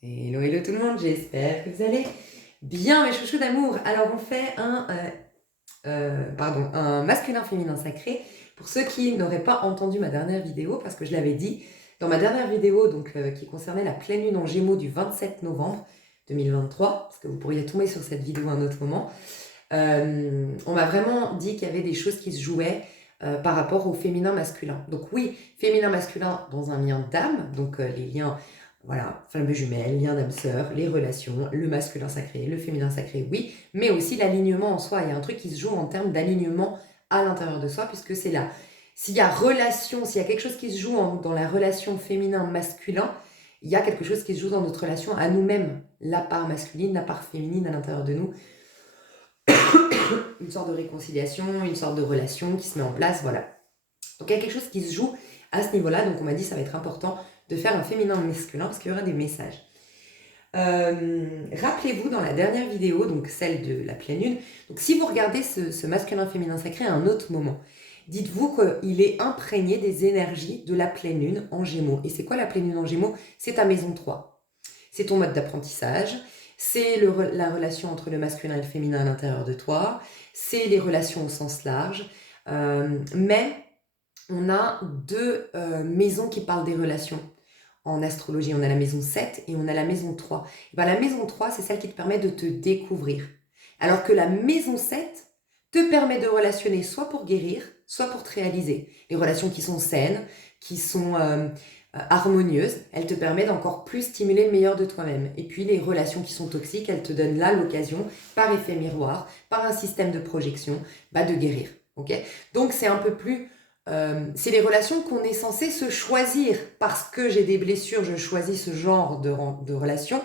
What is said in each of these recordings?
Hello, hello tout le monde, j'espère que vous allez bien mes chouchous d'amour. Alors on fait un masculin-féminin sacré pour ceux qui n'auraient pas entendu ma dernière vidéo, parce que je l'avais dit dans ma dernière vidéo qui concernait la pleine lune en Gémeaux du 27 novembre 2023, parce que vous pourriez tomber sur cette vidéo à un autre moment. On m'a vraiment dit qu'il y avait des choses qui se jouaient par rapport au féminin-masculin. Donc oui, féminin-masculin dans un lien d'âme, donc les liens, voilà, fameux jumelles, liens d'âme-sœur, les relations, le masculin sacré, le féminin sacré, oui, mais aussi l'alignement en soi. Il y a un truc qui se joue en termes d'alignement à l'intérieur de soi, puisque c'est là. S'il y a relation, s'il y a quelque chose qui se joue dans la relation féminin-masculin, il y a quelque chose qui se joue dans notre relation à nous-mêmes, la part masculine, la part féminine à l'intérieur de nous, une sorte de réconciliation, une sorte de relation qui se met en place, voilà. Donc il y a quelque chose qui se joue à ce niveau-là, donc on m'a dit ça va être important de faire un féminin-masculin parce qu'il y aura des messages. Rappelez-vous dans la dernière vidéo, donc celle de la pleine lune, donc si vous regardez ce masculin-féminin sacré à un autre moment, dites-vous qu'il est imprégné des énergies de la pleine lune en Gémeaux. Et c'est quoi la pleine lune en Gémeaux? C'est ta maison 3. C'est ton mode d'apprentissage, c'est la relation entre le masculin et le féminin à l'intérieur de toi, c'est les relations au sens large, mais on a deux maisons qui parlent des relations. En astrologie, on a la maison 7 et on a la maison 3. Et ben, la maison 3, c'est celle qui te permet de te découvrir. Alors que la maison 7 te permet de relationner soit pour guérir, soit pour te réaliser. Les relations qui sont saines, qui sont harmonieuses, elles te permettent d'encore plus stimuler le meilleur de toi-même. Et puis les relations qui sont toxiques, elles te donnent là l'occasion, par effet miroir, par un système de projection, de guérir. Okay, donc c'est un peu plus... c'est les relations qu'on est censé se choisir. Parce que j'ai des blessures, je choisis ce genre de relation.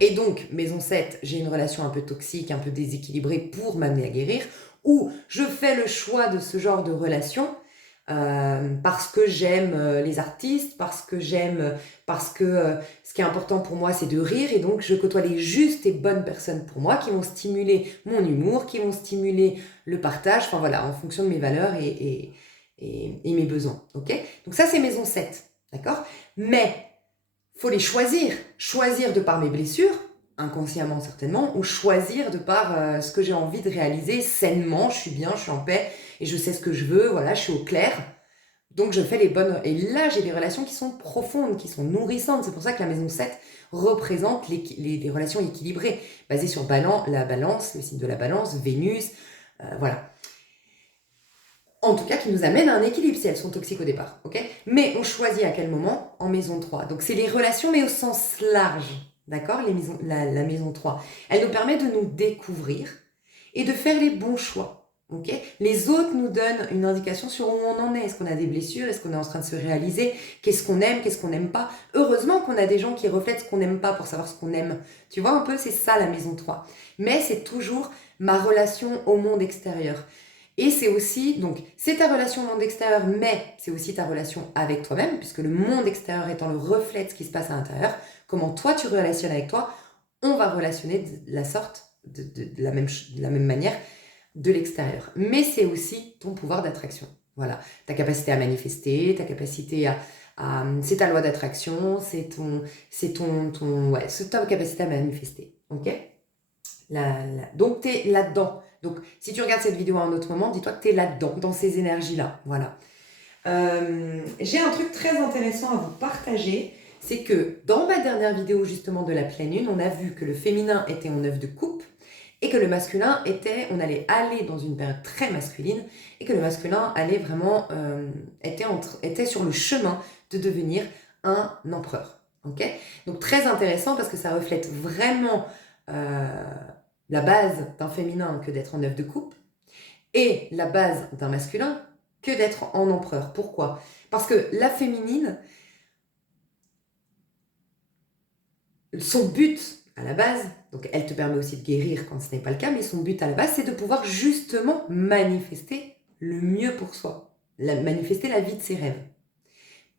Et donc, maison 7, j'ai une relation un peu toxique, un peu déséquilibrée pour m'amener à guérir. Ou je fais le choix de ce genre de relation parce que j'aime les artistes, parce que ce qui est important pour moi, c'est de rire. Et donc, je côtoie les justes et bonnes personnes pour moi qui vont stimuler mon humour, qui vont stimuler le partage, enfin voilà, en fonction de mes valeurs et mes besoins. Okay, donc ça, c'est maison 7. D'accord? Mais faut les choisir. Choisir de par mes blessures, inconsciemment certainement, ou choisir de par ce que j'ai envie de réaliser sainement, je suis bien, je suis en paix, et je sais ce que je veux, voilà, je suis au clair. Donc je fais les bonnes... Et là, j'ai des relations qui sont profondes, qui sont nourrissantes. C'est pour ça que la maison 7 représente les relations équilibrées, basées sur la balance, le signe de la balance, Vénus, voilà. En tout cas, qui nous amènent à un équilibre si elles sont toxiques au départ. Okay, mais on choisit à quel moment? En maison 3. Donc c'est les relations, mais au sens large. D'accord, la maison 3. Elle nous permet de nous découvrir et de faire les bons choix. Okay, les autres nous donnent une indication sur où on en est. Est-ce qu'on a des blessures? Est-ce qu'on est en train de se réaliser? Qu'est-ce qu'on aime? Qu'est-ce qu'on n'aime pas? Heureusement qu'on a des gens qui reflètent ce qu'on n'aime pas pour savoir ce qu'on aime. Tu vois un peu, c'est ça la maison 3. Mais c'est toujours ma relation au monde extérieur. Et c'est aussi, donc, c'est ta relation au monde extérieur, mais c'est aussi ta relation avec toi-même, puisque le monde extérieur étant le reflet de ce qui se passe à l'intérieur, comment toi tu relationnes avec toi, on va relationner de la sorte, de la même manière, de l'extérieur. Mais c'est aussi ton pouvoir d'attraction. Voilà, ta capacité à manifester, ta capacité c'est ta loi d'attraction, c'est ta capacité à manifester. Ok? Donc, tu es là-dedans. Donc, si tu regardes cette vidéo à un autre moment, dis-toi que tu es là-dedans, dans ces énergies-là. Voilà. J'ai un truc très intéressant à vous partager. C'est que dans ma dernière vidéo, justement, de la pleine lune, on a vu que le féminin était en 9 de coupe et que le masculin on allait aller dans une période très masculine et que le masculin allait vraiment, était sur le chemin de devenir un empereur. Ok, donc, très intéressant parce que ça reflète vraiment la base d'un féminin que d'être en 9 de coupe et la base d'un masculin que d'être en empereur. Pourquoi? Parce que la féminine, son but à la base, donc elle te permet aussi de guérir quand ce n'est pas le cas, mais son but à la base, c'est de pouvoir justement manifester le mieux pour soi, manifester la vie de ses rêves.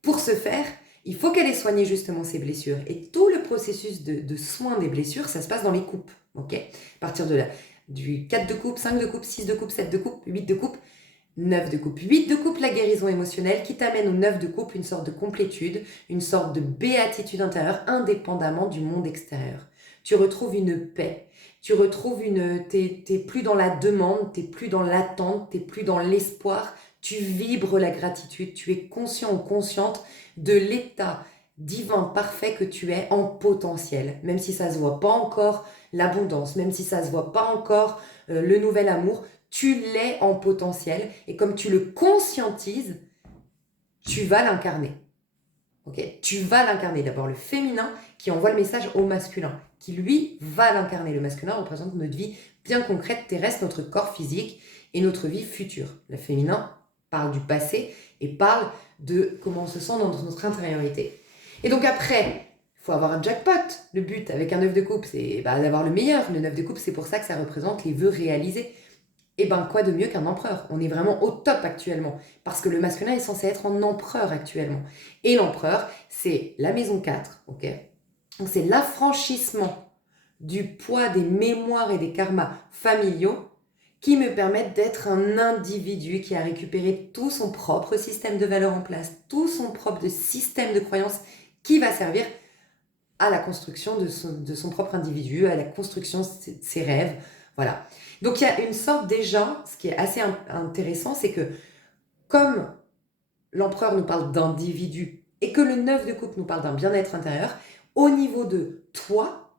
Pour ce faire, il faut qu'elle ait soigné justement ses blessures. Et tout le processus de soin des blessures, ça se passe dans les coupes. Okay, à partir du 4 de coupe, 5 de coupe, 6 de coupe, 7 de coupe, 8 de coupe, 9 de coupe. 8 de coupe, la guérison émotionnelle qui t'amène au 9 de coupe, une sorte de complétude, une sorte de béatitude intérieure indépendamment du monde extérieur. Tu retrouves une paix, tu retrouves t'es plus dans la demande, t'es plus dans l'attente, t'es plus dans l'espoir, tu vibres la gratitude, tu es conscient ou consciente de l'état divin parfait que tu es en potentiel, même si ça se voit pas encore l'abondance, même si ça se voit pas encore le nouvel amour, tu l'es en potentiel et comme tu le conscientises, tu vas l'incarner. Okay, tu vas l'incarner. D'abord le féminin qui envoie le message au masculin, qui lui va l'incarner. Le masculin représente notre vie bien concrète, terrestre, notre corps physique et notre vie future. Le féminin parle du passé et parle de comment on se sent dans notre intériorité. Et donc après, il faut avoir un jackpot. Le but avec un 9 de coupe, c'est d'avoir le meilleur. Le 9 de coupe, c'est pour ça que ça représente les vœux réalisés. Et ben quoi de mieux qu'un empereur? On est vraiment au top actuellement, parce que le masculin est censé être en empereur actuellement. Et l'empereur, c'est la maison 4, ok? Donc c'est l'affranchissement du poids des mémoires et des karmas familiaux qui me permettent d'être un individu qui a récupéré tout son propre système de valeurs en place, tout son propre système de croyances qui va servir à la construction de son propre individu, à la construction de ses rêves, voilà. Donc il y a une sorte déjà, ce qui est assez intéressant, c'est que comme l'empereur nous parle d'individu et que le 9 de coupe nous parle d'un bien-être intérieur, au niveau de toi,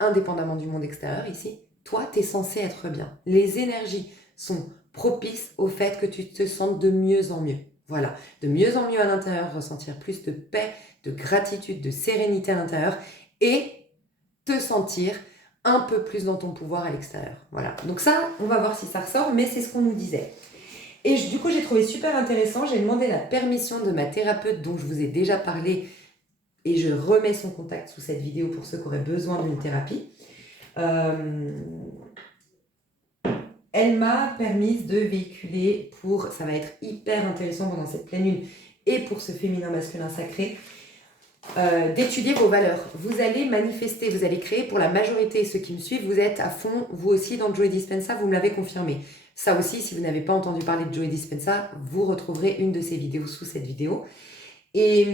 indépendamment du monde extérieur ici, toi, tu es censé être bien. Les énergies sont propices au fait que tu te sentes de mieux en mieux. Voilà, de mieux en mieux à l'intérieur, ressentir plus de paix, de gratitude, de sérénité à l'intérieur et te sentir un peu plus dans ton pouvoir à l'extérieur. Voilà, donc ça, on va voir si ça ressort, mais c'est ce qu'on nous disait. Et du coup, j'ai trouvé super intéressant, j'ai demandé la permission de ma thérapeute dont je vous ai déjà parlé et je remets son contact sous cette vidéo pour ceux qui auraient besoin d'une thérapie. Elle m'a permis de véhiculer ça va être hyper intéressant pendant cette pleine lune et pour ce féminin masculin sacré, d'étudier vos valeurs. Vous allez manifester, vous allez créer pour la majorité, ceux qui me suivent, vous êtes à fond, vous aussi dans Joe Dispenza, vous me l'avez confirmé. Ça aussi, si vous n'avez pas entendu parler de Joe Dispenza, vous retrouverez une de ses vidéos sous cette vidéo. Et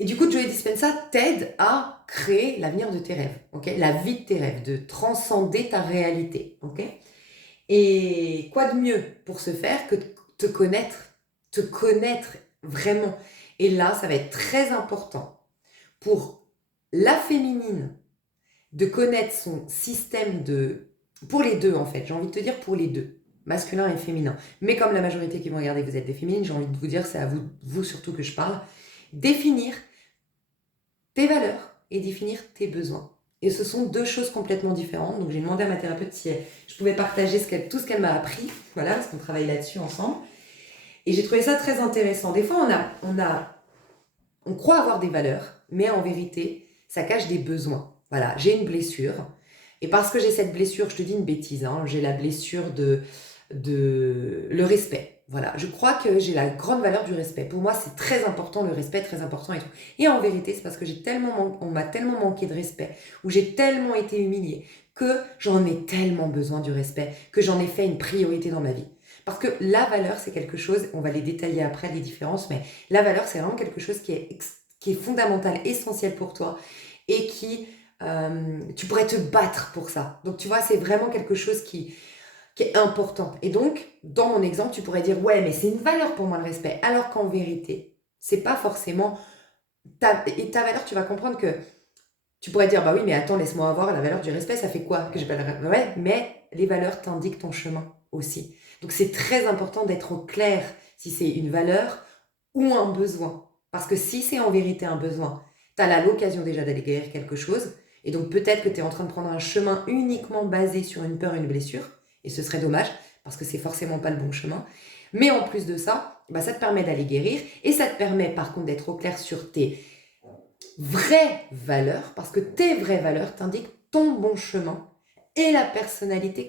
du coup, Joe Dispenza t'aide à créer l'avenir de tes rêves, okay? La vie de tes rêves, de transcender ta réalité. Okay? Et quoi de mieux pour ce faire que te connaître vraiment. Et là, ça va être très important pour la féminine de connaître son système pour les deux en fait, j'ai envie de te dire pour les deux, masculin et féminin. Mais comme la majorité qui vont regarder, vous êtes des féminines, j'ai envie de vous dire, c'est à vous surtout que je parle, définir tes valeurs et définir tes besoins. Et ce sont deux choses complètement différentes. Donc j'ai demandé à ma thérapeute si je pouvais partager tout ce qu'elle m'a appris, voilà, parce qu'on travaille là-dessus ensemble. Et j'ai trouvé ça très intéressant. Des fois, on croit avoir des valeurs, mais en vérité, ça cache des besoins. Voilà, j'ai une blessure. Et parce que j'ai cette blessure, je te dis une bêtise, hein, j'ai la blessure de le respect. Voilà, je crois que j'ai la grande valeur du respect. Pour moi, c'est très important, le respect, très important et tout. Et en vérité, c'est parce que on m'a tellement manqué de respect, ou j'ai tellement été humiliée, que j'en ai tellement besoin du respect, que j'en ai fait une priorité dans ma vie. Parce que la valeur, c'est quelque chose, on va les détailler après, les différences, mais la valeur, c'est vraiment quelque chose qui est fondamental, essentiel pour toi, et tu pourrais te battre pour ça. Donc, tu vois, c'est vraiment quelque chose qui est important. Et donc, dans mon exemple, tu pourrais dire, ouais, mais c'est une valeur pour moi le respect. Alors qu'en vérité, c'est pas forcément ta valeur, tu vas comprendre que tu pourrais dire, bah oui, mais attends, laisse-moi avoir la valeur du respect, ça fait quoi que j'ai pas le respect? Ouais, mais les valeurs t'indiquent ton chemin aussi. Donc, c'est très important d'être au clair si c'est une valeur ou un besoin. Parce que si c'est en vérité un besoin, tu as là l'occasion déjà d'aller guérir quelque chose. Et donc, peut-être que tu es en train de prendre un chemin uniquement basé sur une peur, une blessure. Et ce serait dommage, parce que c'est forcément pas le bon chemin. Mais en plus de ça, bah, ça te permet d'aller guérir. Et ça te permet par contre d'être au clair sur tes vraies valeurs, parce que tes vraies valeurs t'indiquent ton bon chemin et la personnalité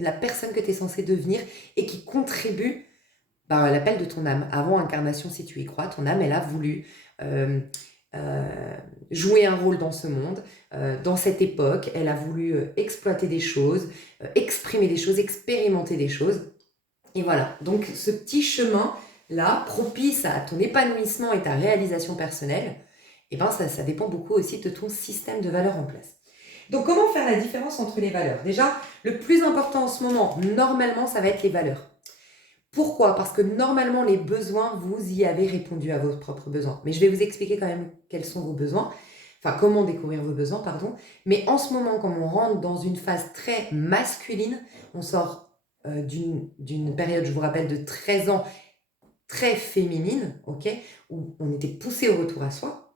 la personne que tu es censé devenir et qui contribue à l'appel de ton âme. Avant incarnation, si tu y crois, ton âme, elle a voulu jouer un rôle dans ce monde, dans cette époque. Elle a voulu exploiter des choses, exprimer des choses, expérimenter des choses. Et voilà, donc ce petit chemin-là, propice à ton épanouissement et ta réalisation personnelle, eh ben ça dépend beaucoup aussi de ton système de valeurs en place. Donc comment faire la différence entre les valeurs? Déjà, le plus important en ce moment, normalement, ça va être les valeurs. Pourquoi? Parce que normalement, les besoins, vous y avez répondu à vos propres besoins. Mais je vais vous expliquer quand même quels sont vos besoins, enfin comment découvrir vos besoins, pardon. Mais en ce moment, comme on rentre dans une phase très masculine, on sort d'une période, je vous rappelle, de 13 ans, très féminine, ok, où on était poussé au retour à soi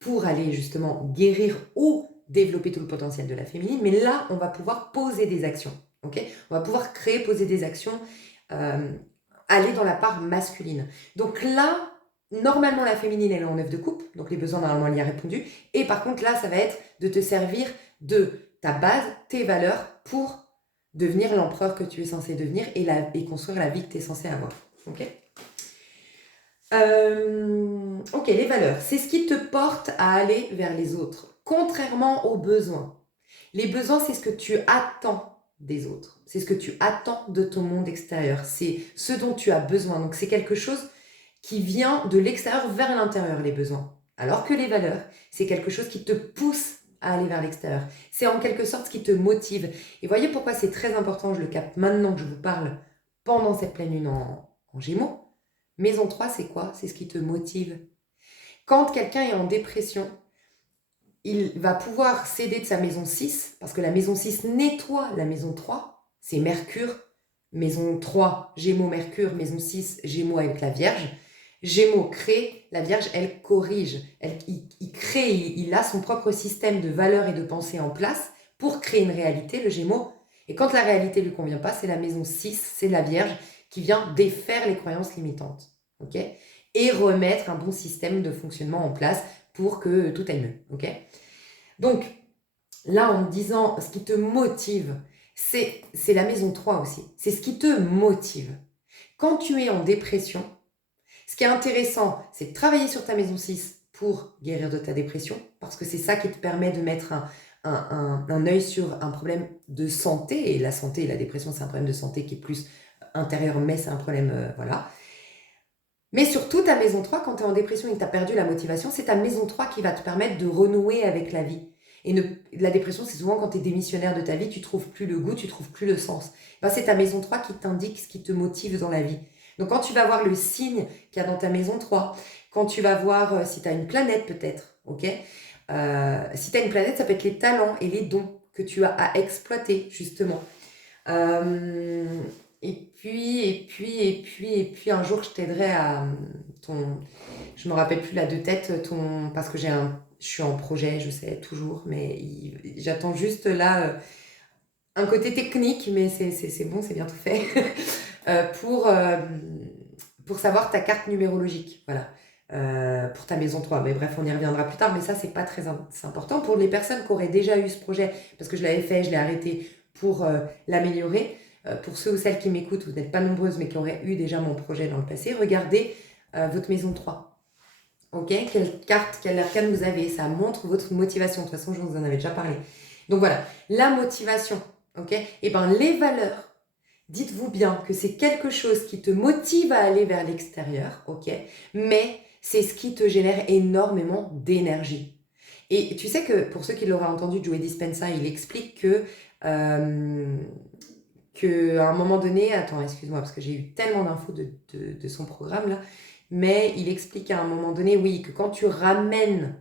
pour aller justement guérir ou développer tout le potentiel de la féminine. Mais là, on va pouvoir poser des actions, ok. On va pouvoir créer, poser des actions, euh, aller dans la part masculine. Donc là, normalement, la féminine, elle est en 9 de coupe, donc les besoins, normalement, elle y a répondu. Et par contre, là, ça va être de te servir de ta base, tes valeurs, pour devenir l'empereur que tu es censé devenir et construire la vie que tu es censé avoir. Ok. Ok, les valeurs, c'est ce qui te porte à aller vers les autres, contrairement aux besoins. Les besoins, c'est ce que tu attends des autres, c'est ce que tu attends de ton monde extérieur, c'est ce dont tu as besoin. Donc c'est quelque chose qui vient de l'extérieur vers l'intérieur, les besoins. Alors que les valeurs, c'est quelque chose qui te pousse à aller vers l'extérieur. C'est en quelque sorte ce qui te motive. Et voyez pourquoi c'est très important, je le capte maintenant que je vous parle pendant cette pleine lune en Gémeaux. Maison 3, c'est quoi? C'est ce qui te motive. Quand quelqu'un est en dépression, il va pouvoir s'aider de sa maison 6, parce que la maison 6 nettoie la maison 3. C'est Mercure, maison 3, Gémeaux, Mercure, maison 6, Gémeaux avec la Vierge. Gémeaux crée, la Vierge, elle corrige. Il crée, il a son propre système de valeurs et de pensée en place pour créer une réalité, le Gémeaux. Et quand la réalité ne lui convient pas, c'est la maison 6, c'est la Vierge qui vient défaire les croyances limitantes. Ok, et remettre un bon système de fonctionnement en place pour que tout aille mieux. Ok, donc, là, en me disant ce qui te motive, c'est la maison 3 aussi. C'est ce qui te motive. Quand tu es en dépression, ce qui est intéressant, c'est de travailler sur ta maison 6 pour guérir de ta dépression, parce que c'est ça qui te permet de mettre un œil sur un problème de santé. Et la santé et la dépression, c'est un problème de santé qui est plus intérieur, mais c'est un problème, voilà. Mais surtout, ta maison 3, quand tu es en dépression et que tu as perdu la motivation, c'est ta maison 3 qui va te permettre de renouer avec la vie. Et la dépression, c'est souvent quand tu es démissionnaire de ta vie, tu trouves plus le goût, tu trouves plus le sens. Ben, c'est ta maison 3 qui t'indique ce qui te motive dans la vie. Donc quand tu vas voir le signe qu'il y a dans ta maison 3, quand tu vas voir si tu as une planète peut-être, ok, si tu as une planète, ça peut être les talents et les dons que tu as à exploiter, justement. Euh, et puis, un jour, je t'aiderai à ton. Je me rappelle plus là de tête, parce que je suis en projet, je sais toujours, mais j'attends juste là un côté technique, mais c'est bon, c'est bientôt fait, euh, pour, euh, pour savoir ta carte numérologique, voilà, pour ta maison 3. Mais bref, on y reviendra plus tard, mais ça, c'est pas très c'est important pour les personnes qui auraient déjà eu ce projet, parce que je l'avais fait, je l'ai arrêté pour l'améliorer. Pour ceux ou celles qui m'écoutent, vous n'êtes pas nombreuses, mais qui auraient eu déjà mon projet dans le passé, regardez votre maison 3. Ok, quelle carte, quel arcane vous avez, ça montre votre motivation. De toute façon, je vous en avais déjà parlé. Donc voilà, la motivation, ok. Et bien les valeurs, dites-vous bien que c'est quelque chose qui te motive à aller vers l'extérieur, ok, mais c'est ce qui te génère énormément d'énergie. Et tu sais que, pour ceux qui l'auraient entendu, Joe Dispenza, il explique qu'à un moment donné, attends, excuse-moi, parce que j'ai eu tellement d'infos de son programme là, mais il explique à un moment donné, oui, que quand tu ramènes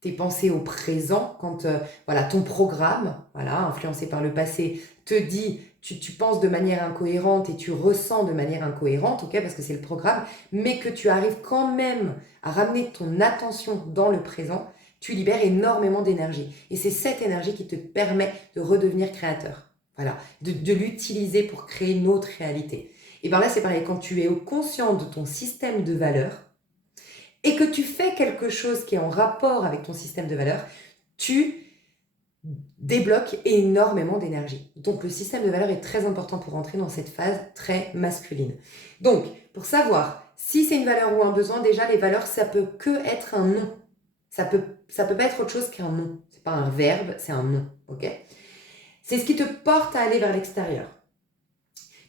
tes pensées au présent, quand voilà, ton programme, voilà, influencé par le passé, te dit, tu penses de manière incohérente et tu ressens de manière incohérente, ok, parce que c'est le programme, mais que tu arrives quand même à ramener ton attention dans le présent, tu libères énormément d'énergie. Et c'est cette énergie qui te permet de redevenir créateur. Voilà, de l'utiliser pour créer une autre réalité. Et bien là, c'est pareil, quand tu es conscient de ton système de valeurs, et que tu fais quelque chose qui est en rapport avec ton système de valeurs, tu débloques énormément d'énergie. Donc le système de valeurs est très important pour entrer dans cette phase très masculine. Donc, pour savoir si c'est une valeur ou un besoin, déjà les valeurs, ça peut que être un nom. Ça peut pas être autre chose qu'un nom. C'est pas un verbe, c'est un nom, ok? C'est ce qui te porte à aller vers l'extérieur.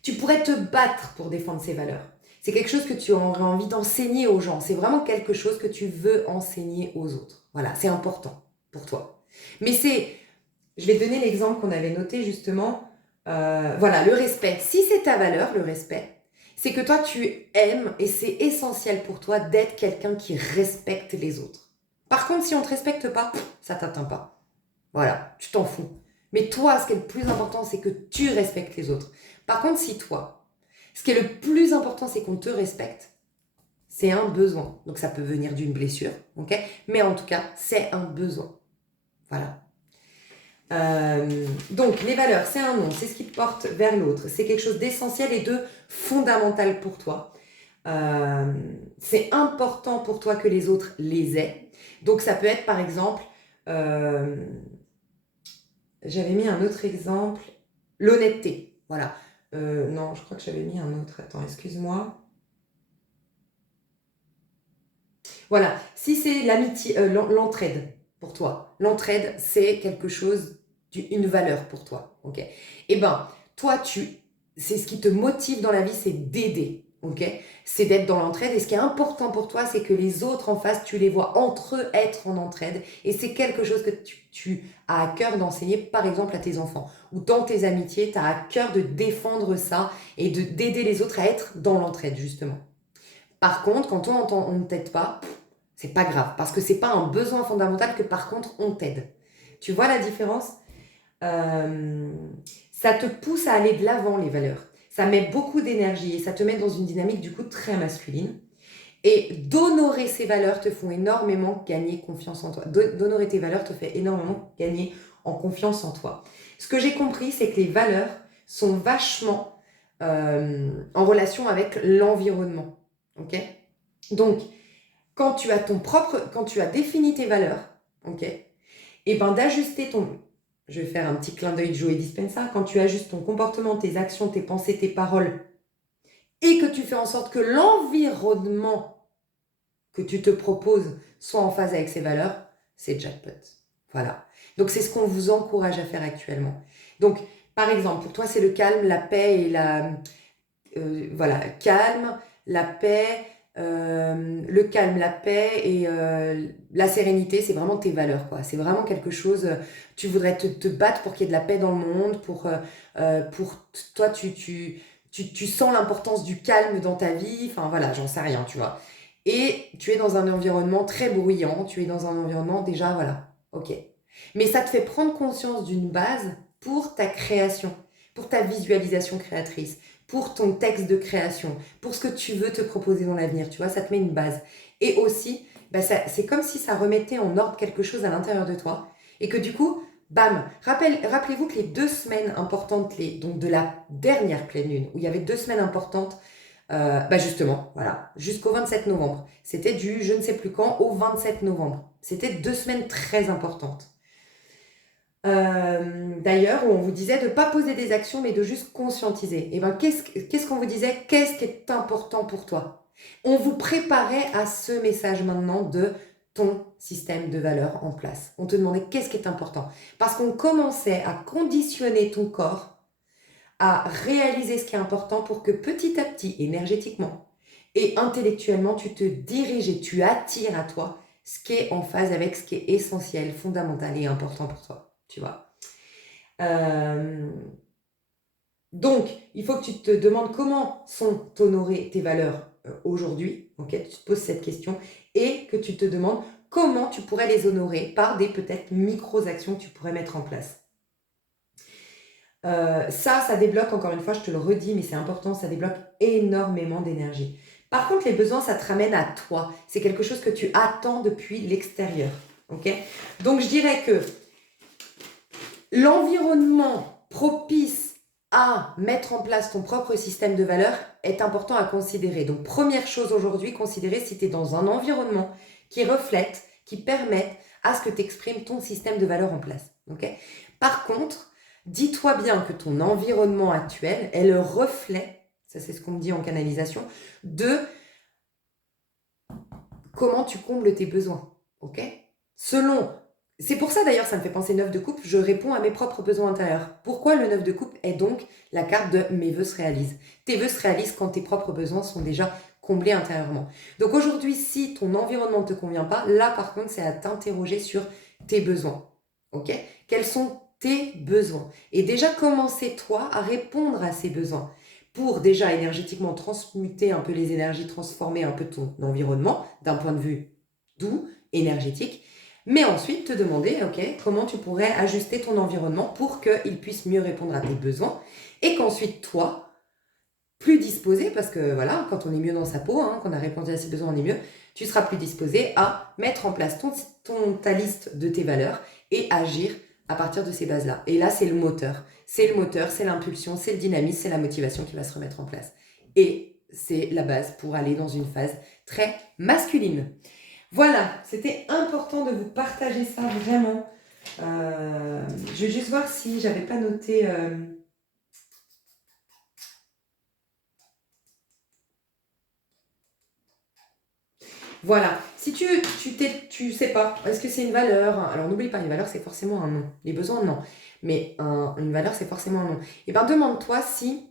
Tu pourrais te battre pour défendre ces valeurs. C'est quelque chose que tu aurais envie d'enseigner aux gens. C'est vraiment quelque chose que tu veux enseigner aux autres. Voilà, c'est important pour toi. Mais je vais te donner l'exemple qu'on avait noté justement. Voilà, le respect. Si c'est ta valeur, le respect, c'est que toi tu aimes et c'est essentiel pour toi d'être quelqu'un qui respecte les autres. Par contre, si on ne te respecte pas, ça t'atteint pas. Voilà, tu t'en fous. Mais toi, ce qui est le plus important, c'est que tu respectes les autres. Par contre, si toi, ce qui est le plus important, c'est qu'on te respecte, c'est un besoin. Donc ça peut venir d'une blessure, ok? Mais en tout cas, c'est un besoin. Voilà. Donc les valeurs, c'est un nom, c'est ce qui te porte vers l'autre. C'est quelque chose d'essentiel et de fondamental pour toi. C'est important pour toi que les autres les aient. Donc ça peut être par exemple... j'avais mis un autre exemple, l'honnêteté. Voilà. Non, je crois que j'avais mis un autre. Attends, excuse-moi. Voilà. Si c'est l'amitié, l'entraide pour toi. L'entraide, c'est quelque chose, une valeur pour toi. Ok. Eh ben, toi, c'est ce qui te motive dans la vie, c'est d'aider. Ok. C'est d'être dans l'entraide. Et ce qui est important pour toi, c'est que les autres en face, tu les vois entre eux être en entraide. Et c'est quelque chose que tu as à cœur d'enseigner, par exemple, à tes enfants. Ou dans tes amitiés, tu as à cœur de défendre ça et d'aider les autres à être dans l'entraide, justement. Par contre, quand on ne t'aide pas, c'est pas grave. Parce que c'est pas un besoin fondamental que par contre, on t'aide. Tu vois la différence? Euh, Ça te pousse à aller de l'avant, les valeurs. Ça met beaucoup d'énergie et ça te met dans une dynamique du coup très masculine. Et d'honorer ces valeurs te font énormément gagner confiance en toi. D'honorer tes valeurs te fait énormément gagner en confiance en toi. Ce que j'ai compris, c'est que les valeurs sont vachement en relation avec l'environnement. Ok? Donc, quand tu as défini tes valeurs, ok? Et ben d'ajuster ton... Je vais faire un petit clin d'œil de Joe Dispenza. Quand tu ajustes ton comportement, tes actions, tes pensées, tes paroles, et que tu fais en sorte que l'environnement que tu te proposes soit en phase avec ces valeurs, c'est jackpot. Voilà. Donc c'est ce qu'on vous encourage à faire actuellement. Donc, par exemple, pour toi, c'est le calme, la paix et la... voilà, calme, la paix, le calme, la paix et la sérénité, c'est vraiment tes valeurs, quoi. C'est vraiment quelque chose, tu voudrais te battre pour qu'il y ait de la paix dans le monde, toi, tu sens l'importance du calme dans ta vie, enfin voilà, j'en sais rien, tu vois. Et tu es dans un environnement très bruyant, tu es dans un environnement déjà, voilà, ok. Mais ça te fait prendre conscience d'une base pour ta création, pour ta visualisation créatrice, pour ton texte de création, pour ce que tu veux te proposer dans l'avenir, tu vois, ça te met une base. Et aussi, bah c'est comme si ça remettait en ordre quelque chose à l'intérieur de toi, et que du coup, bam, rappelez-vous que les 2 semaines importantes, donc de la dernière pleine lune, où il y avait 2 semaines importantes, bah justement, voilà, jusqu'au 27 novembre. C'était du je ne sais plus quand au 27 novembre. C'était 2 semaines très importantes. D'ailleurs, où on vous disait de ne pas poser des actions, mais de juste conscientiser. Et ben, qu'est-ce qu'on vous disait? Qu'est-ce qui est important pour toi? On vous préparait à ce message maintenant de ton système de valeurs en place. On te demandait qu'est-ce qui est important. Parce qu'on commençait à conditionner ton corps à réaliser ce qui est important pour que petit à petit, énergétiquement et intellectuellement, tu te diriges et tu attires à toi ce qui est en phase avec ce qui est essentiel, fondamental et important pour toi. Tu vois. Euh, donc, il faut que tu te demandes comment sont honorées tes valeurs aujourd'hui. Ok, tu te poses cette question et que tu te demandes comment tu pourrais les honorer par des peut-être micro-actions que tu pourrais mettre en place. Ça débloque, encore une fois, je te le redis, mais c'est important, ça débloque énormément d'énergie. Par contre, les besoins, ça te ramène à toi. C'est quelque chose que tu attends depuis l'extérieur. Ok? Donc, je dirais que l'environnement propice à mettre en place ton propre système de valeurs est important à considérer. Donc, première chose aujourd'hui, considérer si tu es dans un environnement qui reflète, qui permette à ce que tu exprimes ton système de valeurs en place. Okay? Par contre, dis-toi bien que ton environnement actuel est le reflet, ça c'est ce qu'on me dit en canalisation, de comment tu combles tes besoins. Okay? Selon C'est pour ça d'ailleurs, ça me fait penser 9 de coupe, je réponds à mes propres besoins intérieurs. Pourquoi le 9 de coupe est donc la carte de mes vœux se réalisent? Tes vœux se réalisent quand tes propres besoins sont déjà comblés intérieurement. Donc aujourd'hui, si ton environnement ne te convient pas, là par contre, c'est à t'interroger sur tes besoins. Ok? Quels sont tes besoins? Et déjà, commencer toi à répondre à ces besoins pour déjà énergétiquement transmuter un peu les énergies, transformer un peu ton environnement d'un point de vue doux, énergétique. Mais ensuite, te demander, ok, comment tu pourrais ajuster ton environnement pour qu'il puisse mieux répondre à tes besoins et qu'ensuite, toi, plus disposé, parce que voilà, quand on est mieux dans sa peau, hein, qu'on a répondu à ses besoins, on est mieux, tu seras plus disposé à mettre en place ta liste de tes valeurs et agir à partir de ces bases-là. Et là, c'est le moteur. C'est le moteur, c'est l'impulsion, c'est le dynamisme, c'est la motivation qui va se remettre en place. Et c'est la base pour aller dans une phase très masculine. Voilà, c'était important de vous partager ça vraiment. Je vais juste voir si j'avais pas noté. Voilà, si tu sais pas, est-ce que c'est une valeur? Alors n'oublie pas, une valeur c'est forcément un nom. Les besoins, non. Mais une valeur c'est forcément un nom. Et bien demande-toi si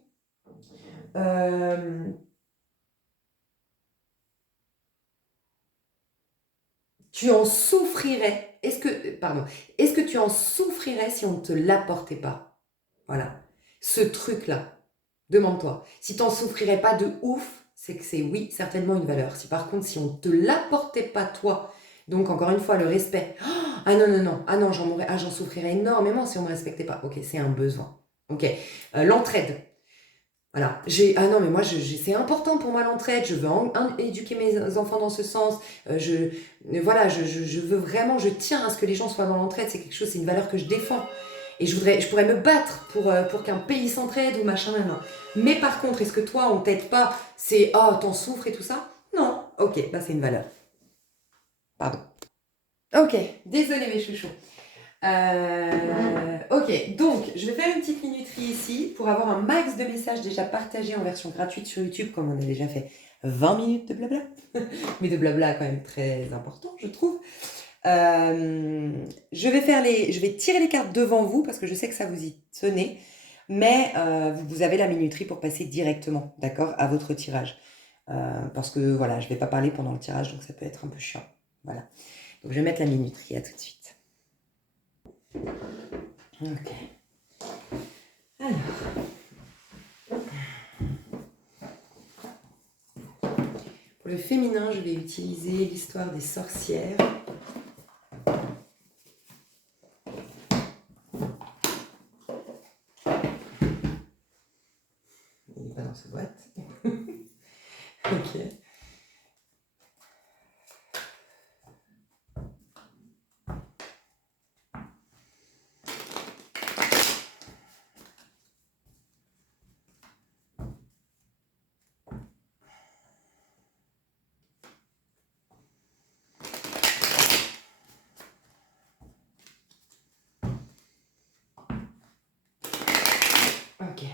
euh, tu en souffrirais. Est-ce que tu en souffrirais si on ne te l'apportait pas? Voilà, ce truc-là. Demande-toi. Si tu n'en souffrirais pas de ouf, c'est que c'est oui, certainement une valeur. Si par contre, si on ne te l'apportait pas toi, donc encore une fois, le respect. Ah non, non, non, ah non, j'en souffrirais énormément si on ne me respectait pas. Ok, c'est un besoin. Ok, l'entraide. Voilà. Ah non, mais moi, c'est important pour moi l'entraide. Je veux éduquer mes enfants dans ce sens. Voilà, je veux vraiment, je tiens à ce que les gens soient dans l'entraide. C'est quelque chose, c'est une valeur que je défends. Et je pourrais me battre pour qu'un pays s'entraide ou machin, non. Mais par contre, est-ce que toi, on t'aide pas? C'est, oh, t'en souffres et tout ça? Non. Ok, bah c'est une valeur. Pardon. Ok, désolé mes chouchous. Ok, donc je vais faire une petite minuterie ici pour avoir un max de messages déjà partagés en version gratuite sur YouTube, comme on a déjà fait 20 minutes de blabla, mais de blabla quand même très important, je trouve. Je vais tirer les cartes devant vous parce que je sais que ça vous y tenez, mais vous avez la minuterie pour passer directement, d'accord, à votre tirage. Parce que voilà, je vais pas parler pendant le tirage, donc ça peut être un peu chiant. Voilà. Donc je vais mettre la minuterie, à tout de suite. Ok. Alors. Pour le féminin, je vais utiliser l'histoire des sorcières. Il n'est pas dans sa boîte. Ok. Ok.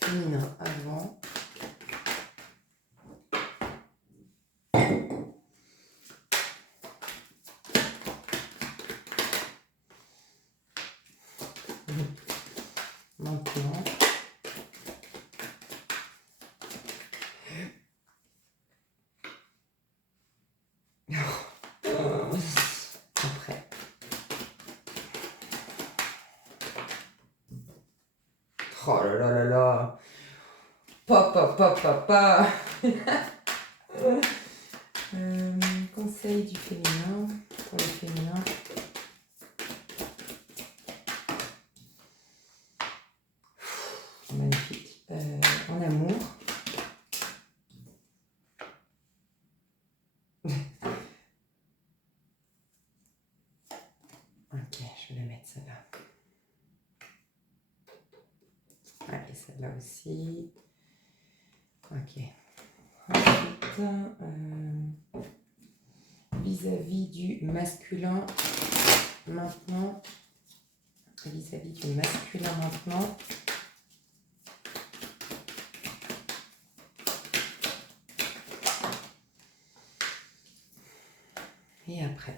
Féminin avant. Maintenant. Après. Oh là là là là. Papa, papa, papa. Conseil du féminin. Pour le féminin. Magnifique. En amour. Ok, je vais la mettre celle-là. Allez, celle-là aussi. Ok. Ensuite, vis-à-vis du masculin maintenant. Vis-à-vis du masculin maintenant. Et après.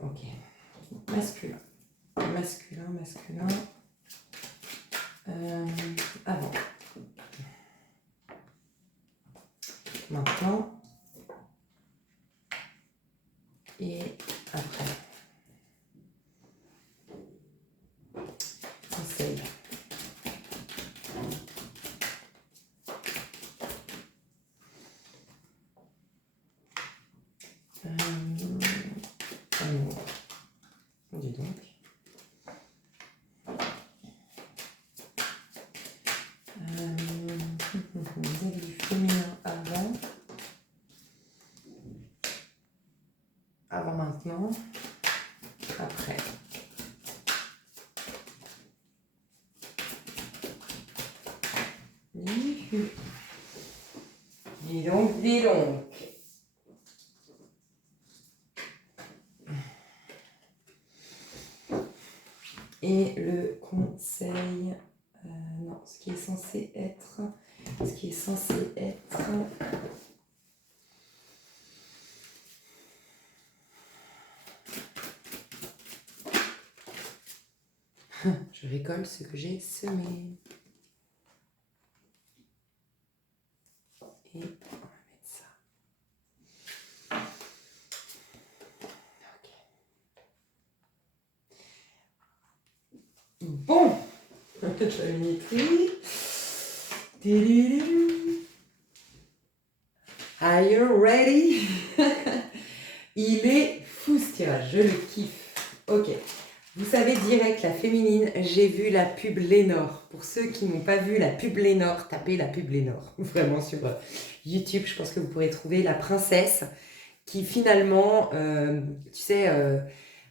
Ok. Masculin. Masculin, masculin. Avant. Maintenant. Et après. Conseil. Amour. Dis donc. Vous avez du féminin avant. Avant maintenant. Après. Dis donc, dis donc. Et le conseil, non, ce qui est censé être, je récolte ce que j'ai semé. Et on va mettre ça. Ok. Bon, je vais mettre. Are you ready? Il est fou ce tirage, je le kiffe. Ok. Vous savez direct, la féminine, j'ai vu la pub Lénore. Pour ceux qui n'ont pas vu la pub Lénore, tapez la pub Lénore. Vraiment sur YouTube, je pense que vous pourrez trouver la princesse qui finalement, tu sais,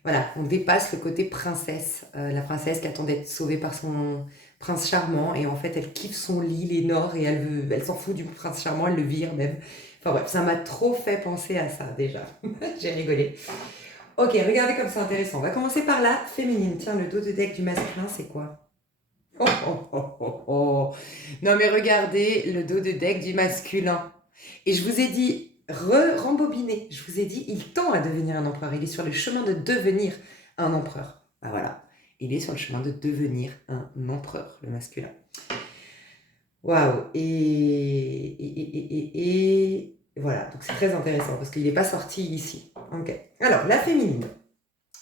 voilà, on dépasse le côté princesse. La princesse qui attend d'être sauvée par son prince charmant et en fait elle kiffe son lit Lénore et elle s'en fout du prince charmant, elle le vire même. Enfin bref, ça m'a trop fait penser à ça déjà. J'ai rigolé. Ok, regardez comme c'est intéressant. On va commencer par la féminine. Tiens, le dos de deck du masculin, c'est quoi? Oh, oh, oh, oh, oh. Non mais regardez le dos de deck du masculin. Et je vous ai dit, rembobiner. Je vous ai dit, il tend à devenir un empereur. Il est sur le chemin de devenir un empereur. Ben voilà, il est sur le chemin de devenir un empereur, le masculin. Waouh. Et voilà, donc c'est très intéressant parce qu'il n'est pas sorti ici. Ok. Alors, la féminine.